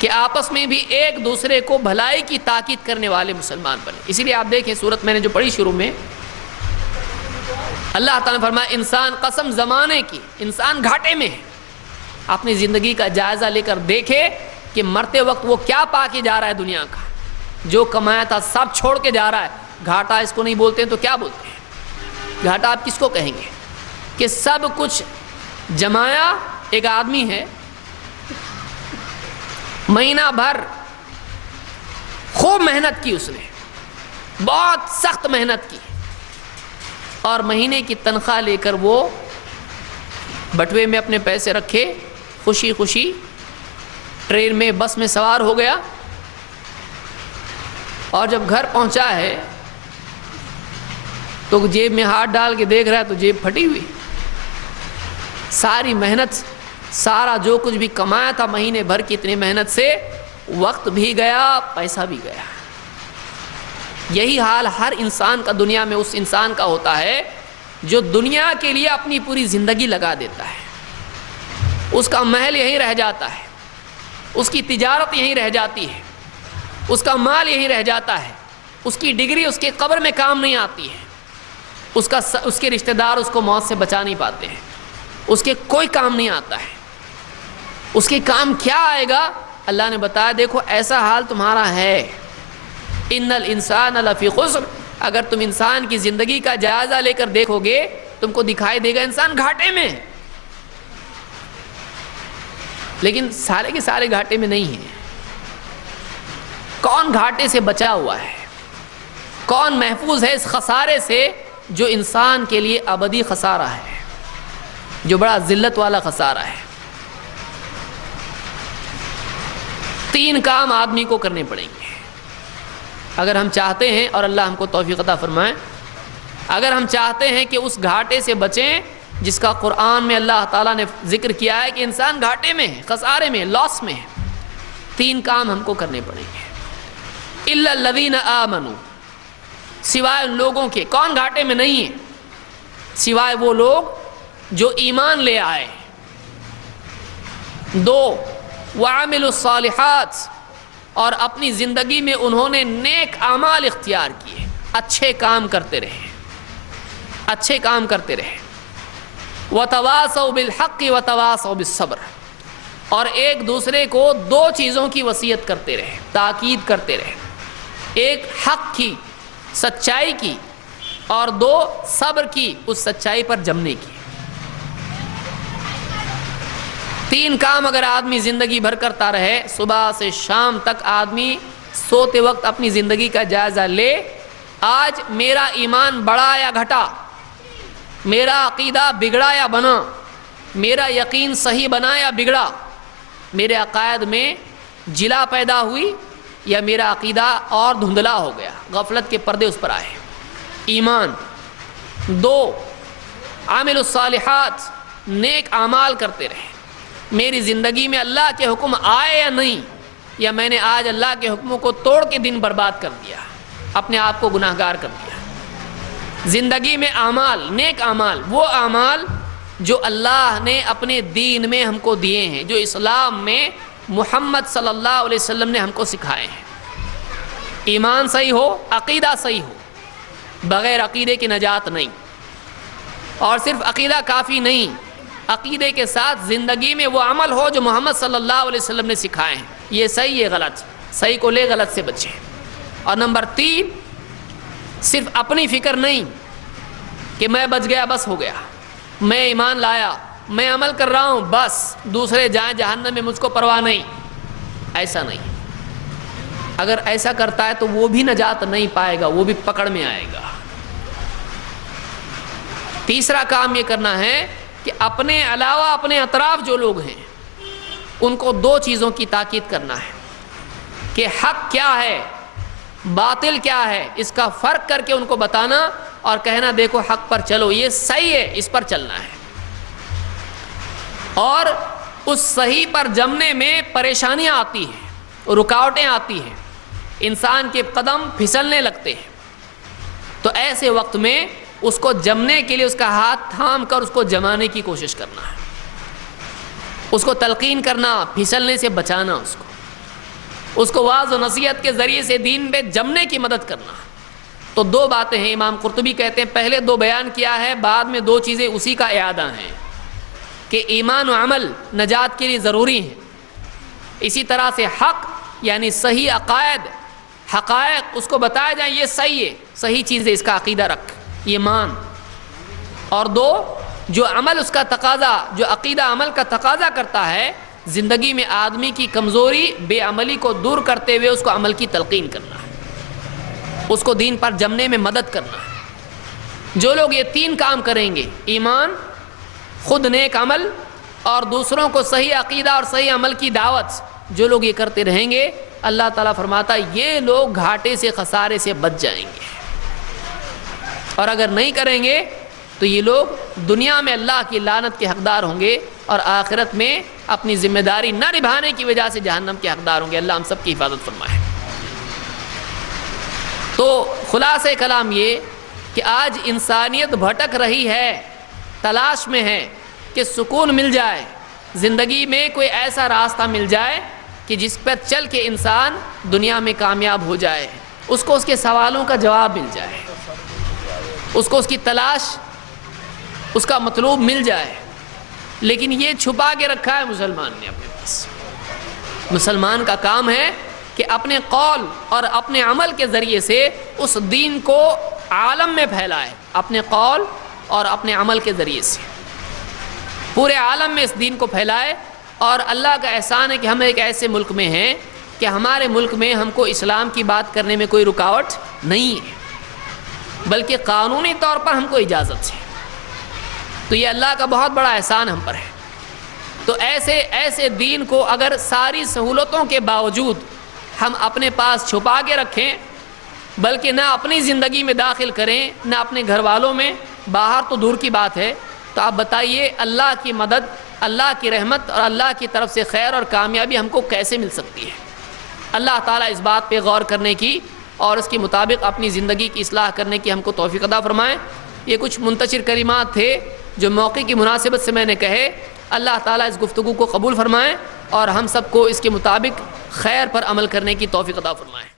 کہ آپس میں بھی ایک دوسرے کو بھلائی کی تاکید کرنے والے مسلمان بنے۔ اسی لیے آپ دیکھیں سورت میں نے جو پڑھی شروع میں، اللہ تعالیٰ نے فرمایا انسان قسم زمانے کی، انسان گھاٹے میں ہے۔ اپنی زندگی کا جائزہ لے کر دیکھے کہ مرتے وقت وہ کیا پا کے جا رہا ہے، دنیا کا جو کمایا تھا سب چھوڑ کے جا رہا ہے۔ گھاٹا اس کو نہیں بولتے ہیں تو کیا بولتے ہیں؟ گھاٹا آپ کس کو کہیں گے؟ کہ سب کچھ جمایا ایک آدمی ہے، مہینہ بھر خوب محنت کی، اس نے بہت سخت محنت کی، اور مہینے کی تنخواہ لے کر وہ بٹوے میں اپنے پیسے رکھے، خوشی خوشی ٹرین میں بس میں سوار ہو گیا، اور جب گھر پہنچا ہے تو جیب میں ہاتھ ڈال کے دیکھ رہا ہے تو جیب پھٹی ہوئی، ساری محنت سارا جو کچھ بھی کمایا تھا مہینے بھر کی اتنی محنت سے، وقت بھی گیا، پیسہ بھی گیا۔ یہی حال ہر انسان کا دنیا میں اس انسان کا ہوتا ہے جو دنیا کے لیے اپنی پوری زندگی لگا دیتا ہے۔ اس کا محل یہیں رہ جاتا ہے، اس کی تجارت یہیں رہ جاتی ہے، اس کا مال یہیں رہ جاتا ہے، اس کی ڈگری اس کے قبر میں کام نہیں آتی ہے، اس کے رشتہ دار اس کو موت سے بچا نہیں پاتے ہیں، اس کے کوئی کام نہیں آتا ہے۔ اس کے کام کیا آئے گا؟ اللہ نے بتایا دیکھو ایسا حال تمہارا ہے، ان الانسان لفی خسر۔ اگر تم انسان کی زندگی کا جائزہ لے کر دیکھو گے تم کو دکھائی دے گا انسان گھاٹے میں، لیکن سارے کے سارے گھاٹے میں نہیں ہیں۔ کون گھاٹے سے بچا ہوا ہے؟ کون محفوظ ہے اس خسارے سے جو انسان کے لیے ابدی خسارہ ہے، جو بڑا ذلت والا خسارہ ہے؟ 3 کام آدمی کو کرنے پڑیں گے اگر ہم چاہتے ہیں، اور اللہ ہم کو توفیق عطا فرمائے، اگر ہم چاہتے ہیں کہ اس گھاٹے سے بچیں جس کا قرآن میں اللہ تعالیٰ نے ذکر کیا ہے کہ انسان گھاٹے میں ہے، خسارے میں، لاس میں ہے۔ 3 کام ہم کو کرنے پڑیں گے۔ الا الذین آمنوا، سوائے ان لوگوں کے، کون گھاٹے میں نہیں ہے؟ سوائے وہ لوگ جو ایمان لے آئے۔ 2 وعملوا الصالحات، اور اپنی زندگی میں انہوں نے نیک اعمال اختیار کیے، اچھے کام کرتے رہے، اچھے کام کرتے رہے۔ وتواصوا بالحق وتواصوا بالصبر، اور ایک دوسرے کو 2 چیزوں کی وصیت کرتے رہے، تاکید کرتے رہے، ایک حق کی، سچائی کی، اور 2 صبر کی، اس سچائی پر جمنے کی۔ 3 کام اگر آدمی زندگی بھر کرتا رہے، صبح سے شام تک آدمی سوتے وقت اپنی زندگی کا جائزہ لے، آج میرا ایمان بڑھا یا گھٹا، میرا عقیدہ بگڑا یا بنا، میرا یقین صحیح بنا یا بگڑا، میرے عقائد میں جلا پیدا ہوئی یا میرا عقیدہ اور دھندلا ہو گیا، غفلت کے پردے اس پر آئے۔ ایمان۔ 2 عامل الصالحات، نیک اعمال کرتے رہے، میری زندگی میں اللہ کے حکم آئے یا نہیں، یا میں نے آج اللہ کے حکموں کو توڑ کے دن برباد کر دیا، اپنے آپ کو گناہگار کر دیا۔ زندگی میں اعمال، نیک اعمال، وہ اعمال جو اللہ نے اپنے دین میں ہم کو دیے ہیں، جو اسلام میں محمد صلی اللہ علیہ وسلم نے ہم کو سکھائے ہیں۔ ایمان صحیح ہو، عقیدہ صحیح ہو، بغیر عقیدے کی نجات نہیں۔ اور صرف عقیدہ کافی نہیں، عقیدے کے ساتھ زندگی میں وہ عمل ہو جو محمد صلی اللہ علیہ وسلم نے سکھائے ہیں، یہ صحیح، یہ غلط، صحیح کو لے، غلط سے بچے۔ اور نمبر 3 صرف اپنی فکر نہیں کہ میں بچ گیا بس ہو گیا، میں ایمان لایا، میں عمل کر رہا ہوں بس، دوسرے جائیں جہنم میں مجھ کو پرواہ نہیں، ایسا نہیں۔ اگر ایسا کرتا ہے تو وہ بھی نجات نہیں پائے گا، وہ بھی پکڑ میں آئے گا۔ تیسرا کام یہ کرنا ہے کہ اپنے علاوہ اپنے اطراف جو لوگ ہیں ان کو 2 چیزوں کی تاکید کرنا ہے کہ حق کیا ہے، باطل کیا ہے، اس کا فرق کر کے ان کو بتانا اور کہنا دیکھو حق پر چلو، یہ صحیح ہے، اس پر چلنا ہے۔ اور اس صحیح پر جمنے میں پریشانیاں آتی ہیں، رکاوٹیں آتی ہیں، انسان کے قدم پھسلنے لگتے ہیں، تو ایسے وقت میں اس کو جمنے کے لیے اس کا ہاتھ تھام کر اس کو جمانے کی کوشش کرنا ہے، اس کو تلقین کرنا، پھسلنے سے بچانا، اس کو واعظ و نصیحت کے ذریعے سے دین پہ جمنے کی مدد کرنا۔ تو 2 باتیں ہیں، امام قرطبی کہتے ہیں پہلے 2 بیان کیا ہے، بعد میں 2 چیزیں اسی کا اعادہ ہیں کہ ایمان و عمل نجات کے لیے ضروری ہیں، اسی طرح سے حق یعنی صحیح عقائد، حقائق اس کو بتایا جائیں یہ صحیح ہے، صحیح چیز ہے، اس کا عقیدہ رکھ، یہ مان۔ اور 2 جو عمل اس کا تقاضا، جو عقیدہ عمل کا تقاضا کرتا ہے، زندگی میں آدمی کی کمزوری، بے عملی کو دور کرتے ہوئے اس کو عمل کی تلقین کرنا ہے، اس کو دین پر جمنے میں مدد کرنا ہے۔ جو لوگ یہ 3 کام کریں گے، ایمان، خود نیک عمل اور دوسروں کو صحیح عقیدہ اور صحیح عمل کی دعوت، جو لوگ یہ کرتے رہیں گے، اللہ تعالیٰ فرماتا ہے یہ لوگ گھاٹے سے، خسارے سے بچ جائیں گے۔ اور اگر نہیں کریں گے تو یہ لوگ دنیا میں اللہ کی لعنت کے حقدار ہوں گے اور آخرت میں اپنی ذمہ داری نہ نبھانے کی وجہ سے جہنم کے حقدار ہوں گے۔ اللہ ہم سب کی حفاظت فرمائے۔ تو خلاصہ کلام یہ کہ آج انسانیت بھٹک رہی ہے، تلاش میں ہے کہ سکون مل جائے، زندگی میں کوئی ایسا راستہ مل جائے کہ جس پر چل کے انسان دنیا میں کامیاب ہو جائے، اس کو اس کے سوالوں کا جواب مل جائے، اس کو اس کی تلاش، اس کا مطلوب مل جائے۔ لیکن یہ چھپا کے رکھا ہے مسلمان نے اپنے پاس۔ مسلمان کا کام ہے کہ اپنے قول اور اپنے عمل کے ذریعے سے اس دین کو عالم میں پھیلائے، اپنے قول اور اپنے عمل کے ذریعے سے پورے عالم میں اس دین کو پھیلائے۔ اور اللہ کا احسان ہے کہ ہم ایک ایسے ملک میں ہیں کہ ہمارے ملک میں ہم کو اسلام کی بات کرنے میں کوئی رکاوٹ نہیں ہے، بلکہ قانونی طور پر ہم کو اجازت ہے۔ تو یہ اللہ کا بہت بڑا احسان ہم پر ہے۔ تو ایسے دین کو اگر ساری سہولتوں کے باوجود ہم اپنے پاس چھپا کے رکھیں، بلکہ نہ اپنی زندگی میں داخل کریں، نہ اپنے گھر والوں میں، باہر تو دور کی بات ہے، تو آپ بتائیے اللہ کی مدد، اللہ کی رحمت اور اللہ کی طرف سے خیر اور کامیابی ہم کو کیسے مل سکتی ہے؟ اللہ تعالیٰ اس بات پہ غور کرنے کی اور اس کے مطابق اپنی زندگی کی اصلاح کرنے کی ہم کو توفیق عطا فرمائیں۔ یہ کچھ منتشر کلمات تھے جو موقع کی مناسبت سے میں نے کہے۔ اللہ تعالیٰ اس گفتگو کو قبول فرمائیں اور ہم سب کو اس کے مطابق خیر پر عمل کرنے کی توفیق عطا فرمائیں۔